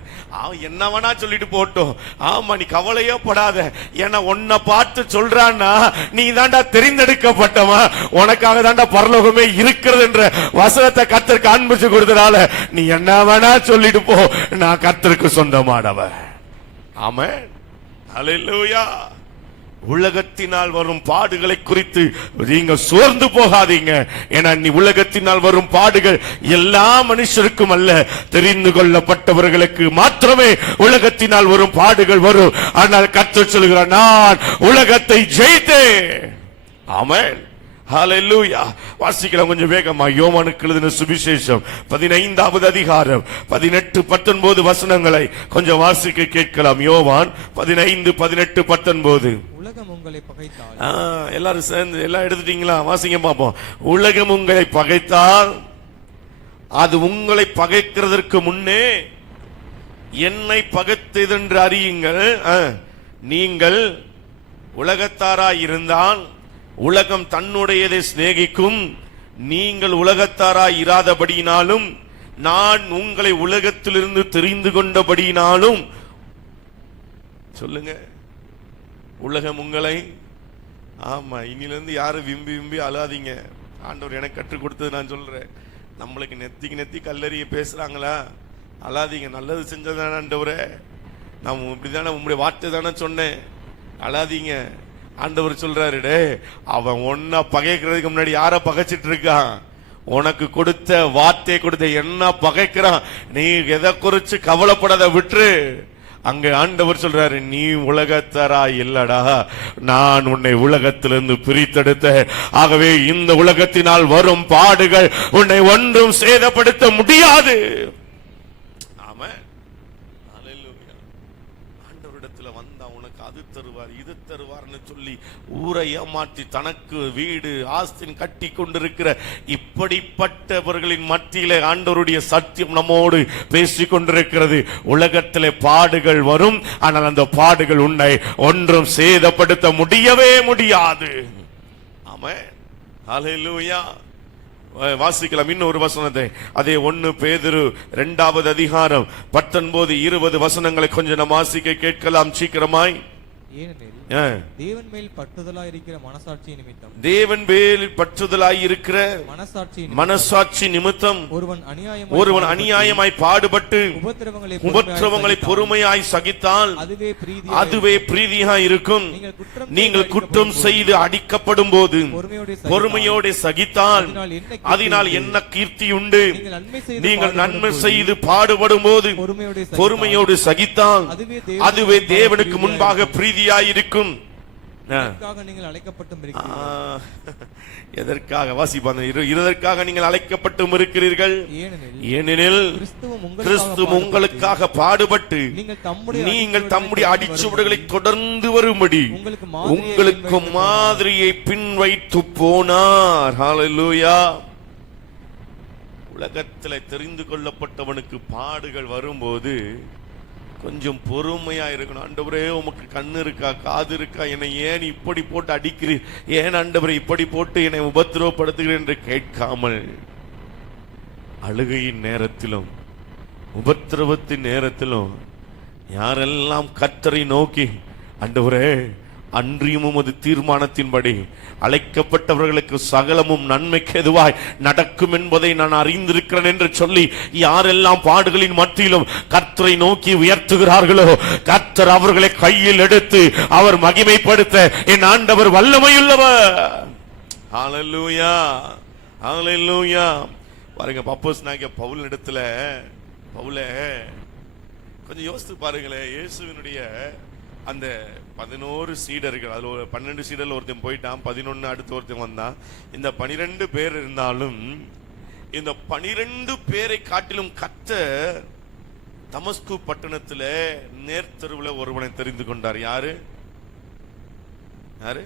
என்ன வேணா சொல்லிட்டு போட்டோம், ஆமா நீ கவலையே படாத, ஏன்னா உன்னை பார்த்து சொல்றான்னா நீ தாண்டா தெரிந்தெடுக்கப்பட்டவன், உனக்காக தாண்டா பரலோகமே இருக்கிறது என்ற வசனத்தை கர்த்தர் காண்பிச்சு கொடுத்ததால நீ என்ன வேணா சொல்லிட்டு போ, நான் கர்த்தருக்கு சொந்தமானவன். ஆமென். ஹல்லேலூயா. உலகத்தினால் வரும் பாடுகளை குறித்து நீங்க சோர்ந்து போகாதீங்க. ஏன்னா நீ உலகத்தினால் வரும் பாடுகள் எல்லா மனுஷருக்கும் அல்ல, தெரிந்து கொள்ளப்பட்டவர்களுக்கு மாத்திரமே உலகத்தினால் வரும் பாடுகள் வரும். ஆனால் கர்த்தர் சொல்கிறார், நான் உலகத்தை ஜெயித்தேன். ஆமென். ஹல்லேலூயா. வாசிக்கலாம் கொஞ்சம் வேகமா. யோவானுக்கு எழுதின சுவிசேஷம் 15வது அதிகாரம் 18-19 வசனங்களை கொஞ்சம் வாசிக்க கேட்கலாம். யோவான் 15, 18, 19. உலகம் உங்களை பகைத்தால். எல்லாரும் சேர்ந்து எல்லாம் எடுத்துட்டீங்களா? வாசிங்க பாப்போம். உலகம் உங்களை பகைத்தால் அது உங்களை பகைக்கிறதற்கு முன்னே என்னை பகைத்ததென்று அறியுங்கள். நீங்கள் உலகத்தாராய் இருந்தால் உலகம் தன்னுடையதை சிநேகிக்கும். நீங்கள் உலகத்தாராய் இராதபடியினாலும் நான் உங்களை உலகத்திலிருந்து தெரிந்து கொண்டபடியினாலும். சொல்லுங்க, உலகம் உங்களை. ஆமா, இனிலிருந்து யாரும் விம்பி அழாதீங்க. ஆண்டவர் எனக்கு கற்றுக் கொடுத்தது நான் சொல்றேன். நம்மளுக்கு நெத்தி கல்லறிய பேசுறாங்களா, அழாதீங்க. நல்லது செஞ்சதானே ஆண்டவரே, நான் இப்படிதானே உங்களுடைய வார்த்தை தானே சொன்னேன், அழாதீங்க. ஆண்டவர் சொல்றாரு, டே அவன் ஒன்ன பகைக்கிறதுக்கு முன்னாடி யார பகைச்சிட்டு இருக்கான்? உனக்கு கொடுத்த வார்த்தை கொடுத்த என்ன பகைக்கிறான். நீ எதை குறிச்சு கவலைப்படாத, விட்டுரு. அங்க ஆண்டவர் சொல்றாரு, நீ உலகத்தரா இல்லடா, நான் உன்னை உலகத்திலிருந்து பிரித்தெடுத்த. ஆகவே இந்த உலகத்தினால் வரும் பாடுகள் உன்னை ஒன்றும் சேதப்படுத்த முடியாது. அது தருவார் இது தருவார்னு சொல்லி ஊரை ஏமாற்றி தனக்கு வீடு ஆஸ்தின் கட்டி கொண்டிருக்கிற இப்படிப்பட்டவர்களின் மத்தியிலே ஆண்டவருடைய சத்தியம் நம்மோடு பேசிக் கொண்டிருக்கிறது. உலகத்திலே பாடுகள் வரும், ஆனால் அந்த பாடுகள் உன்னை ஒன்றும் சேதப்படுத்த முடியவே முடியாது. ஆமென். ஹல்லேலூயா. வாசிக்கலாம் இன்னொரு வசனத்தை. அதே 1 பேதுரு 2வது அதிகாரம் 19, 20 வசனங்களை கொஞ்சம் நாம் வாசிக்க கேட்கலாம் சீக்கிரமாய். ஏனெனில் தேவன் மேல் பற்றுதலாய் இருக்கிற மனசாட்சி நிமித்தம், தேவன் மேல் பற்றுதலாய் இருக்கிற மனசாட்சி நிமித்தம் ஒருவன் அநியாயமாய் பாடுபட்டு உபத்திரவங்களை பொறுமையாய் சகித்தால் அதுவே பிரீதியாய் இருக்கும். நீங்கள் குற்றம் செய்து அடிக்கப்படும் போது பொறுமையோடு சகித்தால் அதனால் என்ன கீர்த்தி உண்டு? நீங்கள் நன்மை செய்து பாடுபடும் போது பொறுமையோடு சகித்தால் அதுவே தேவனுக்கு முன்பாக பிரீதியாயிருக்கும். நீங்கள் அழைக்கப்பட்டும் எதற்காக வாசிப்பாங்க? இதற்காக நீங்கள் அழைக்கப்பட்டும் இருக்கிறீர்கள். ஏனெனில் கிறிஸ்து உங்களுக்காக பாடுபட்டு நீங்கள் தம்முடைய அடிச்சுவடுகளை தொடர்ந்து வரும்படி உங்களுக்கு மாதிரியை பின் வைத்து போனார். ஹல்லேலூயா. உலகத்துல தெரிந்து கொள்ளப்பட்டவனுக்கு பாடுகள் வரும்போது கொஞ்சம் பொறுமையா இருக்கணும். ஆண்டவரே உமக்கு கண்ணு இருக்கா, காது இருக்கா, என்னை ஏன் இப்படி போட்டு அடிக்கிறீர், ஏன் ஆண்டவரே இப்படி போட்டு என்னை உபத்திரவப்படுத்துகிறேன் என்று கேட்காமல், அழுகையின் நேரத்திலும் உபத்திரவத்தின் நேரத்திலும் யாரெல்லாம் கர்த்தரை நோக்கி ஆண்டவரே அன்றியும் உமது தீர்மானத்தின்படி அழைக்கப்பட்டவர்களுக்கு சகலமும் நன்மைக்கு எதுவாய் நடக்கும் என்பதை நான் அறிந்திருக்கிறேன் என்று சொல்லி யாரெல்லாம் பாடுகளின் மத்தியிலும் கர்த்தரை நோக்கி உயர்த்துகிறார்களோ, கர்த்தர் அவர்களை கையில் எடுத்து அவர் மகிமைப்படுத்த என் ஆண்டவர் வல்லமையுள்ளவர். ஹல்லேலூயா, ஹல்லேலூயா. பாருங்க, அப்போஸ்தலனாகிய பவுல் இடத்துல பவுலே கொஞ்சம் யோசித்து பாருங்களேன். இயேசுவினுடைய அந்த 11 சீடர்கள், அதுல ஒரு 12 சீடர்ல ஒருத்தன் போயிட்டான், 11 அடுத்து ஒருத்தன் வந்தான். இந்த 12 பேர் இருந்தாலும் இந்த 12 பேரை காட்டிலும் கர்த்தர் தமஸ்கு பட்டணத்துல நேர்த்தெருவுல ஒருவனை தெரிந்து கொண்டார். யாரு யாரு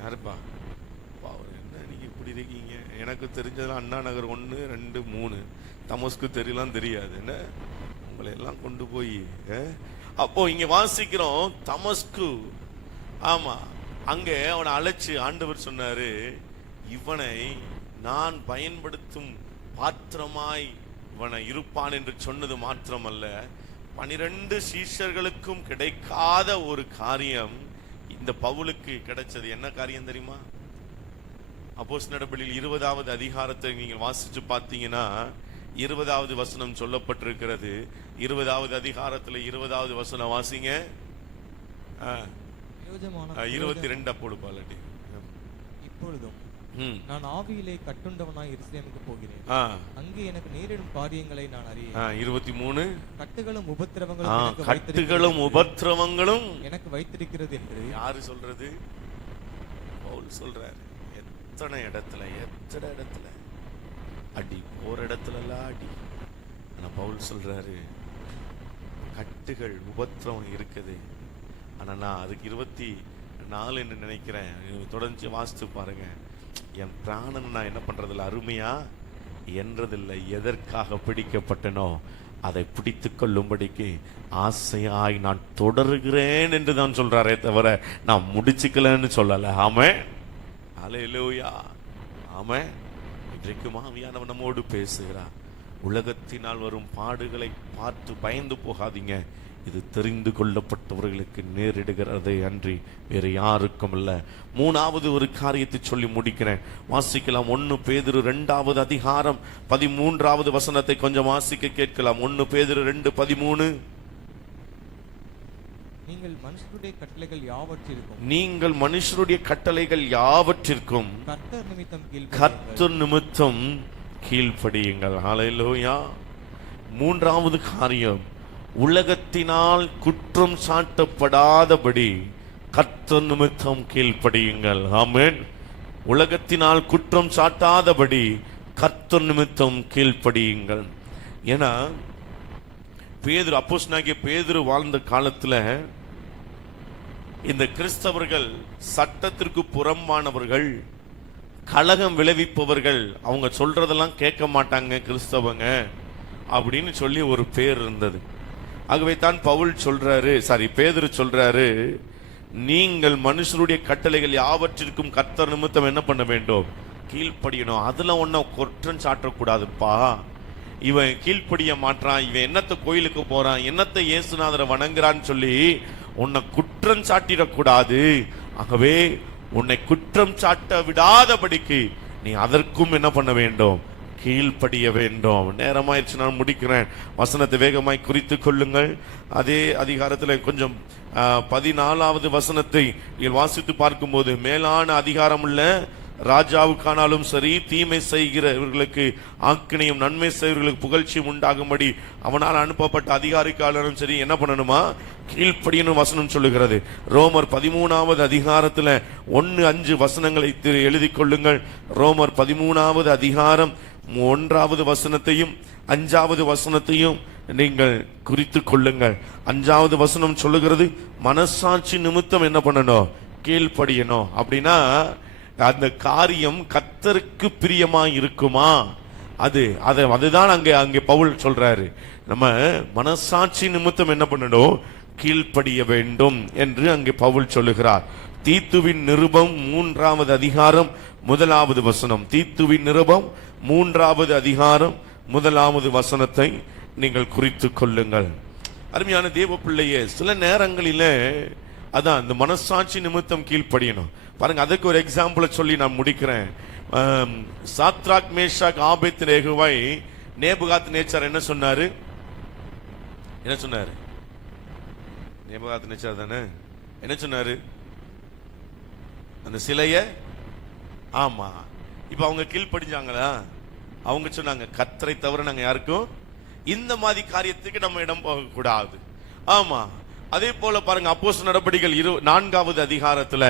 யாருப்பா? என்ன நீங்க இப்படி இருக்கீங்க? எனக்கு தெரிஞ்சதுல அண்ணா நகர் 1, 2, 3, தமஸ்கு தெரியலாம் தெரியாது என்ன, உங்களை எல்லாம் கொண்டு போய் அப்போ இங்க வாசிக்கிறோம் தமஸ்கு. ஆமா, அங்க அவனை அழைச்சு ஆண்டவர் சொன்னாரு, இவனை நான் பயன்படுத்தும் பாத்திரமாய் இவனை இருப்பான் என்று சொன்னது மாத்திரமல்ல, 12 சீஷர்களுக்கும் கிடைக்காத ஒரு காரியம் இந்த பவுலுக்கு கிடைச்சது. என்ன காரியம் தெரியுமா? அப்போஸ்தலர் நடபடிகள் 20வது அதிகாரத்தை நீங்க வாசிச்சு பார்த்தீங்கன்னா 20வது வசனம் சொல்லப்பட்டிருக்கிறது. 20வது அதிகாரத்துல 20வது வசனம் வாசிங்க. 22 அப்போது பாலடி. இப்பொழுதும் நான் ஆவியிலே கட்டுண்டவனாய் எருசலேமுக்கு போகிறேன். அங்கே எனக்கு நேரிடும் காரியங்களை நான் அறியேன். 23 கட்டுகளும் உபத்திரவங்களும் எனக்கு வைத்திருக்கிறது என்று யாரு சொல்றது? பவுல் சொல்றாரு. எத்தனை இடத்துல அடி, ஒரு இடத்துல எல்லாம் அடி. ஆனா பவுல் சொல்றாரு, கட்டுகள் உபத்திரவம் இருக்குது. ஆனா நான் அதுக்கு 24 என்று நினைக்கிறேன். தொடர்ந்து வாசித்து பாருங்க. என் பிராணன் நான் என்ன பண்றதில்ல, அருமையா என்றதில்லை, எதற்காக பிடிக்கப்பட்டனோ அதை பிடித்துக் கொள்ளும்படிக்கு ஆசையாய் நான் தொடருகிறேன் என்று தான் சொல்றாரே தவிர நான் முடிச்சுக்கலன்னு சொல்லல. ஆமென், ஹல்லேலூயா, ஆமென். இன்றைக்கு ஆவியானவர் நம்மோடு பேசுகிறார். உலகத்தினால் வரும் பாடுகளை பார்த்து பயந்து போகாதீங்க. இது தெரிந்து கொள்ளப்பட்டவர்களுக்கு நேரிடுகிறது அன்றி வேறு யாருக்கும் இல்ல. 3வது ஒரு காரியத்தை சொல்லி முடிக்கிறேன். வாசிக்கலாம். 1 பேதுரு 2வது அதிகாரம் 13வது வசனத்தை கொஞ்சம் வாசிக்க கேட்கலாம். 1 பேதுரு 2:13. நீங்கள் மனுஷருடைய கட்டளைகள் யாவற்றிற்கும் கர்த்தர் நிமித்தம் கீழ்ப்படியுங்கள். ஹல்லேலூயா. 3வது காரியம், உலகத்தினால் குற்றம் சாட்டப்படாதபடி கர்த்தர் நிமித்தம் கீழ்ப்படியுங்கள். ஆமென். உலகத்தினால் குற்றம் சாட்டாதபடி கர்த்தர் நிமித்தம் கீழ்ப்படியுங்கள். ஏன்னா பேதுரு, அப்போஸ்தலனாகிய பேதுரு வாழ்ந்த காலத்துல இந்த கிறிஸ்தவர்கள் சட்டத்திற்கு புறம்பானவர்கள், கலகம் விளைவிப்பவர்கள், அவங்க சொல்றதெல்லாம் கேட்க மாட்டாங்க கிறிஸ்தவங்க அப்படின்னு சொல்லி ஒரு பேர் இருந்தது. ஆகவே தான் பேதுரு சொல்றாரு, நீங்கள் மனுஷருடைய கட்டளைகள் யாவற்றிற்கும் கர்த்தர் நிமித்தம் என்ன பண்ண வேண்டும்? கீழ்ப்படியணும். அதுல ஒன்னும் குற்றம் சாட்டக்கூடாதுப்பா. இவன் கீழ்ப்படிய மாட்டான், இவன் என்னத்த கோயிலுக்கு போறான், என்னத்த இயேசுநாதரை வணங்குறான்னு சொல்லி உன்னை குற்றம் சாட்டிடக்கூடாது. ஆகவே உன்னை குற்றம் சாட்ட விடாதபடிக்கு நீ அதற்கும் என்ன பண்ண வேண்டும்? கீழ்ப்படிய வேண்டும். நேரமாயிருச்சு, நான் முடிக்கிறேன். வசனத்தை வேகமாய் குறித்து கொள்ளுங்கள். அதே அதிகாரத்தில் கொஞ்சம் 14வது வசனத்தை வாசித்து பார்க்கும்போது, மேலான அதிகாரம் உள்ள ராஜாவுக்கானாலும் சரி, தீமை செய்கிறவர்களுக்கு ஆக்கினையும் நன்மை செய்கிறவர்களுக்கு புகழ்ச்சியும் உண்டாகும்படி அவனால் அனுப்பப்பட்ட அதிகாரிக்காலும் சரி என்ன பண்ணணுமா? கீழ்ப்படியணும் வசனம் சொல்லுகிறது. ரோமர் 13வது அதிகாரத்துல 1-5 வசனங்களை எழுதி கொள்ளுங்கள். ரோமர் 13வது அதிகாரம் 1வது வசனத்தையும் 5வது வசனத்தையும் நீங்கள் குறித்து கொள்ளுங்கள். 5வது வசனம் சொல்லுகிறது, மனசாட்சி நிமித்தம் என்ன பண்ணணும்? கீழ்ப்படியணும். அப்படின்னா அந்த காரியம் கர்த்தருக்கு பிரியமா இருக்குமா? அதுதான் அங்கே பவுல் சொல்றாரு. நம்ம மனசாட்சி நிமித்தம் என்ன பண்ணணும்? கீழ்ப்படிய வேண்டும் என்று அங்கே பவுல் சொல்லுகிறார். தீத்துவின் நிருபம் 3வது அதிகாரம் 1வது வசனம். தீத்துவின் நிருபம் 3வது அதிகாரம் 1வது வசனத்தை நீங்கள் குறித்துக் கொள்ளுங்கள். அருமையான தேவ பிள்ளையே, சில நேரங்களிலே அதான் இந்த மனசாட்சி நிமித்தம் கீழ்ப்படியணும். பாருங்க, அதுக்கு ஒரு எக்ஸாம்பிளை சொல்லி நான் முடிக்கிறேன். சாத்ராக் மேஷாக் ஆபேத்நேகோவை நேபுகாத்நேச்சார் என்ன சொன்னாரு? நேபுகாத்நேச்சார் தானே என்ன சொன்னாரு? அந்த சிலைய, ஆமா, இப்ப அவங்க கீழ்ப்படிஞ்சாங்களா? அவங்க சொன்னாங்க, கர்த்தரை தவிர நாங்க யாருக்கும் இந்த மாதிரி காரியத்துக்கு நம்ம இடம் போக கூடாது. ஆமா, அதே போல பாருங்க, அப்போஸ்தலர் நடபடிகள் 4வது அதிகாரத்துல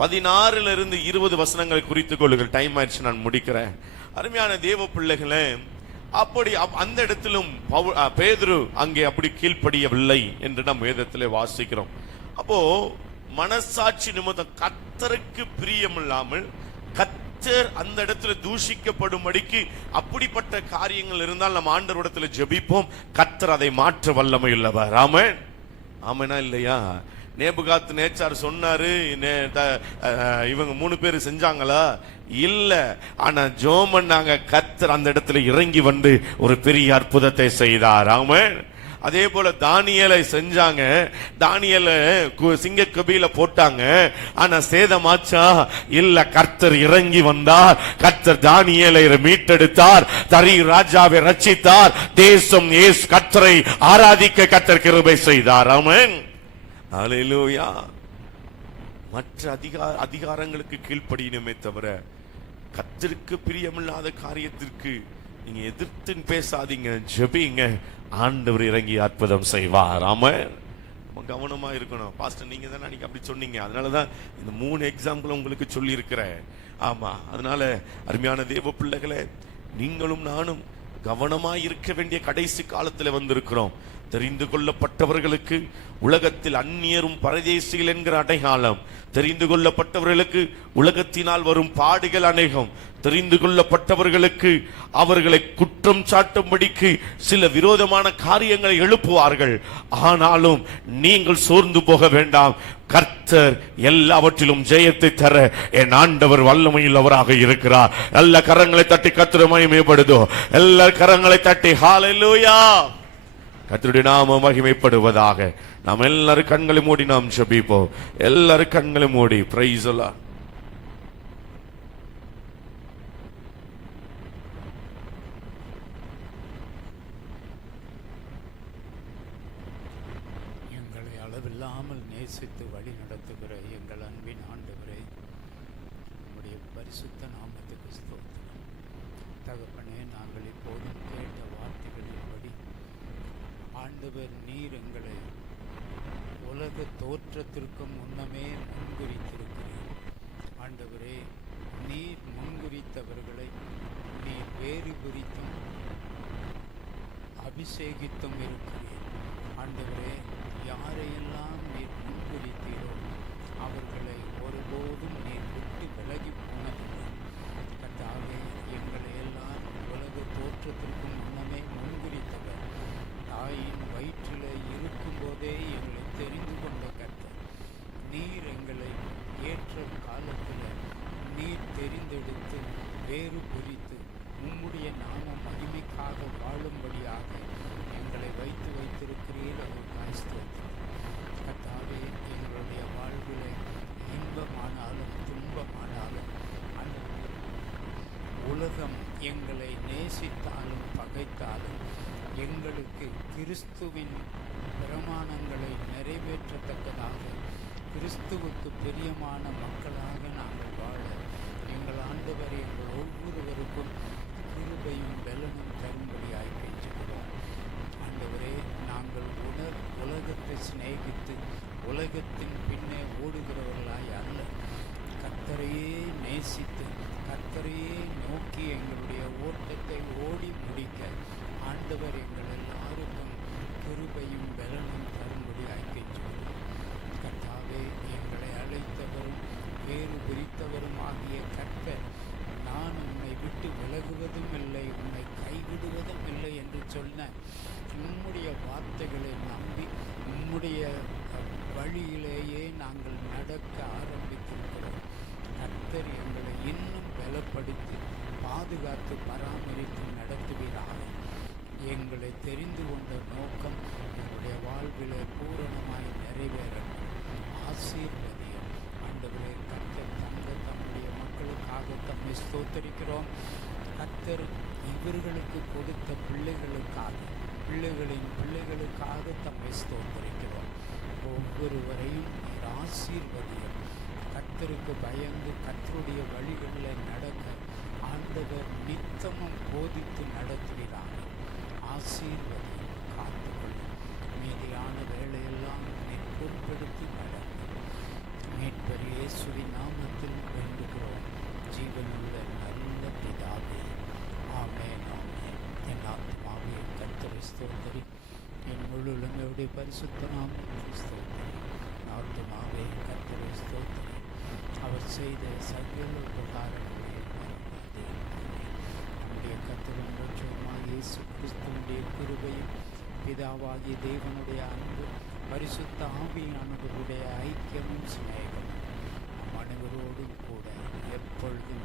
16 இருந்து 20 வசனங்களை குறித்துக் கொள்ளுங்கள். டைம் ஆயிடுச்சு, நான் முடிக்கிறேன். அருமையான தேவ பிள்ளைகளே, அப்படி அந்த இடத்திலும் பேதுரு அங்கே அப்படி கீழ்ப்படியவில்லை என்று நாம் வேதத்திலே வாசிக்கிறோம். அப்போ மனசாட்சி நிமித்தம் கர்த்தருக்கு பிரியமில்லாமல் கர்த்தர் அந்த இடத்துல தூஷிக்கப்படும்படிக்கு அப்படிப்பட்ட காரியங்கள் இருந்தால் நம்ம ஆண்டவரிடத்துல ஜெபிப்போம். கர்த்தர் அதை மாற்ற வல்லமை உள்ளவர். ஆமென். ஆமெனா இல்லையா? நேபுகாத்நேச்சார் சொன்னாரு, இவங்க 3 பேர் செஞ்சாங்களா? இல்ல. ஆனா ஜெபம் பண்ணாங்க, கர்த்தர் அந்த இடத்துல இறங்கி வந்து ஒரு பெரிய அற்புதத்தை செய்தார். ஆமென். அதே போல தானியேலை செஞ்சாங்க. தானியேலை சிங்க கபில போட்டாங்க. ஆனா சேதமாச்சா? இல்ல. கர்த்தர் இறங்கி வந்தார். கர்த்தர் தானியேலை மீட்டெடுத்தார். தரி ராஜாவை ரட்சித்தார். தேசம் இயேசு கர்த்தரை ஆராதிக்க கர்த்தர் கிருபை செய்தார். ஆமென். ஹல்லேலூயா. மற்ற அதிகாரங்களுக்கு கீழ்ப்படியணுமே தவிர கர்த்தருக்கு பிரியமில்லாத காரியத்திற்கு நீங்க எதிர்த்து பேசாதீங்க, ஜெபிங்க. ஆண்டவர் இறங்கி அற்புதம் செய்வார். ஆமென். கவனமா இருக்கணும். பாஸ்டர், நீங்க தானே அன்னைக்கு அப்படி சொன்னீங்க, அதனாலதான் இந்த 3 எக்ஸாம்பிள் உங்களுக்கு சொல்லி இருக்கிறேன். ஆமா, அதனால அருமையான தேவ பிள்ளைகளே, நீங்களும் நானும் கவனமா இருக்க வேண்டிய கடைசி காலத்துல வந்திருக்கிறோம். தெரிந்து கொள்ளப்பட்டவர்களுக்கு உலகத்தில் அந்நியரும் பரதேசிகள் என்கிற அடையாளம். தெரிந்து கொள்ளப்பட்டவர்களுக்கு உலகத்தினால் வரும் பாடுகள் அநேகம். தெரிந்து கொள்ளப்பட்டவர்களுக்கு அவர்களை குற்றம் சாட்டும்படிக்கு சில விரோதமான காரியங்களை எழுப்புவார்கள். ஆனாலும் நீங்கள் சோர்ந்து போக வேண்டாம். கர்த்தர் எல்லாவற்றிலும் ஜெயத்தை தர என் ஆண்டவர் வல்லமையுள்ளவராக இருக்கிறார். எல்லா கரங்களை தட்டி கர்த்தரை மகிமைப்படுதோ. எல்லா கரங்களை தட்டி ஹல்லேலூயா. கர்த்தருடைய நாமம் மகிமைப்படுவதாக. நாம் எல்லாரும் கண்களை மூடி நாம் ஜெபிப்போம். எல்லாரும் கண்களை மூடி பிரைஸ் தி லார்ட். எங்களை அளவில்லாமல் நேசித்து வழி நடத்துகிற எங்கள் அன்பின் ஆண்டவரே, உம்முடைய பரிசுத்த நாமத்துக்கு ஸ்தோத்திரம். தகப்பனே, நாங்கள் இப்போதும் கேட்ட வார்த்தைகளின்படி ஆண்டவர், நீர் எங்களை உலக தோற்றத்திற்கு முன்னமே முன்குறித்திருக்கிறீர். ஆண்டவரே, நீர் முன்குறித்தவர்களை நீர் வேறு குறித்தும் அபிஷேகித்தும் இருக்கிறீர். ஆண்டவரே, யாரையெல்லாம் நீர் முன்குறித்தீரோ அவர்களை ஒருபோதும் நீர் விட்டு விலகி போனதில்லை. கர்த்தாவே, எங்களை எல்லாம் உலக தோற்றத்திற்கு முன்னமே முன்குறித்தவர். தாயின் வயிற்றில் இருக்கும்போதே எங்களை தெரிந்து கொண்ட கர்த்தர், நீர் எங்களை ஏற்ற காலத்தில் நீர் தெரிந்தெடுத்து வேறு குறித்து உம்முடைய நாம மகிமைக்காக வாழும்படியாக எங்களை வைத்திருக்கிறீர். அதற்காக ஸ்தோத்திரம். கர்த்தாவே, எங்களுடைய வாழ்விலே இன்பமானாலும் துன்பமானாலும் உலகம் எங்களை நேசித்தாலும் பகைத்தாலும் எங்களுக்கு கிறிஸ்துவின் பிரமாணங்களை நிறைவேற்றத்தக்கதாக கிறிஸ்துவுக்கு பிரியமான மக்களாக நாங்கள் வாழ எங்கள் ஆண்டவர் எங்கள் ஒவ்வொருவருக்கும் கிருபையும் பலனும் தரும்படியாய் கெஞ்சுகிறோம். ஆண்டவரே, நாங்கள் உலகத்தை சிநேகித்து உலகத்தின் பின்னே ஓடுகிறவர்களாய் அல்ல, கர்த்தரையே நேசித்து கர்த்தரையே நோக்கி எங்களுடைய ஓட்டத்தை ஓடி முடிக்க ஆண்டவர் எங்கள் எல்லாருக்கும் கிருபையும் பலனும் தரும்படி கெஞ்சுகிறோம். கர்த்தாவே, எங்களை அழைத்தவரும் வேறு பிரித்தவரும் ஆகிய கர்த்தர், நான் உன்னை விட்டு விலகுவதும் இல்லை, உன்னை கைவிடுவதும் இல்லை என்று சொன்ன உம்முடைய வார்த்தைகளை நம்பி உம்முடைய வழியிலேயே நாங்கள் நடக்க ஆரம்பித்திருக்கிறோம். கர்த்தர் எங்களை இன்னும் பலப்படுத்தி பாதுகாத்து பராமரித்து நடத்துவீராக. எங்களை தெரிந்து கொண்ட நோக்கம் எங்களுடைய வாழ்விலே பூரணமாய் நிறைவேறும். ஆசீர்வதியும் ஆண்டவரே. கர்த்தர் தம்முடைய மக்களுக்காக தம்மை ஸ்தோத்தரிக்கிறோம். கர்த்தர் இவர்களுக்கு கொடுத்த பிள்ளைகளின் பிள்ளைகளுக்காக தம்மை ஸ்தோத்தரிக்கிறோம். ஒவ்வொருவரையும் நீர் ஆசீர்வதியும். கர்த்தருக்கு பயந்து கர்த்தருடைய வழிகளில் நடக்க ஆண்டவர் நித்தமும் போதித்து நடத்துகிறார். ஆசீர்வதியும், காத்துக்கொள்ளும். மீதியான வேலையெல்லாம் நீர் பொறுப்படுத்தி நடக்கும். மீட்பர் இயேசுவின் நாமத்தில் வேண்டுகிறோம் ஜீவனுள்ள நல்ல பிதாவே. ஆமென், ஆமென். என் ஆத்மாவே கர்த்தரை ஸ்தோத்திரி, என் முழு உலகோடைய பரிசுத்த நாமத்தை ஸ்தோத்திரி. ஆத்மாவே கர்த்தரை ஸ்தோத்திரி, அவர் செய்த சகல உபகாரங்களை மறவாதே. நம்முடைய கர்த்தரும் இரட்சகருமாகிய இயேசு கிறிஸ்துவினுடைய கிருபையும் பிதாவாகிய தேவனுடைய அன்பு பரிசுத்த ஆவியானவருடைய ஐக்கியமும் சிநேகமும் நம் அனைவரோடும் கூட எப்பொழுதும்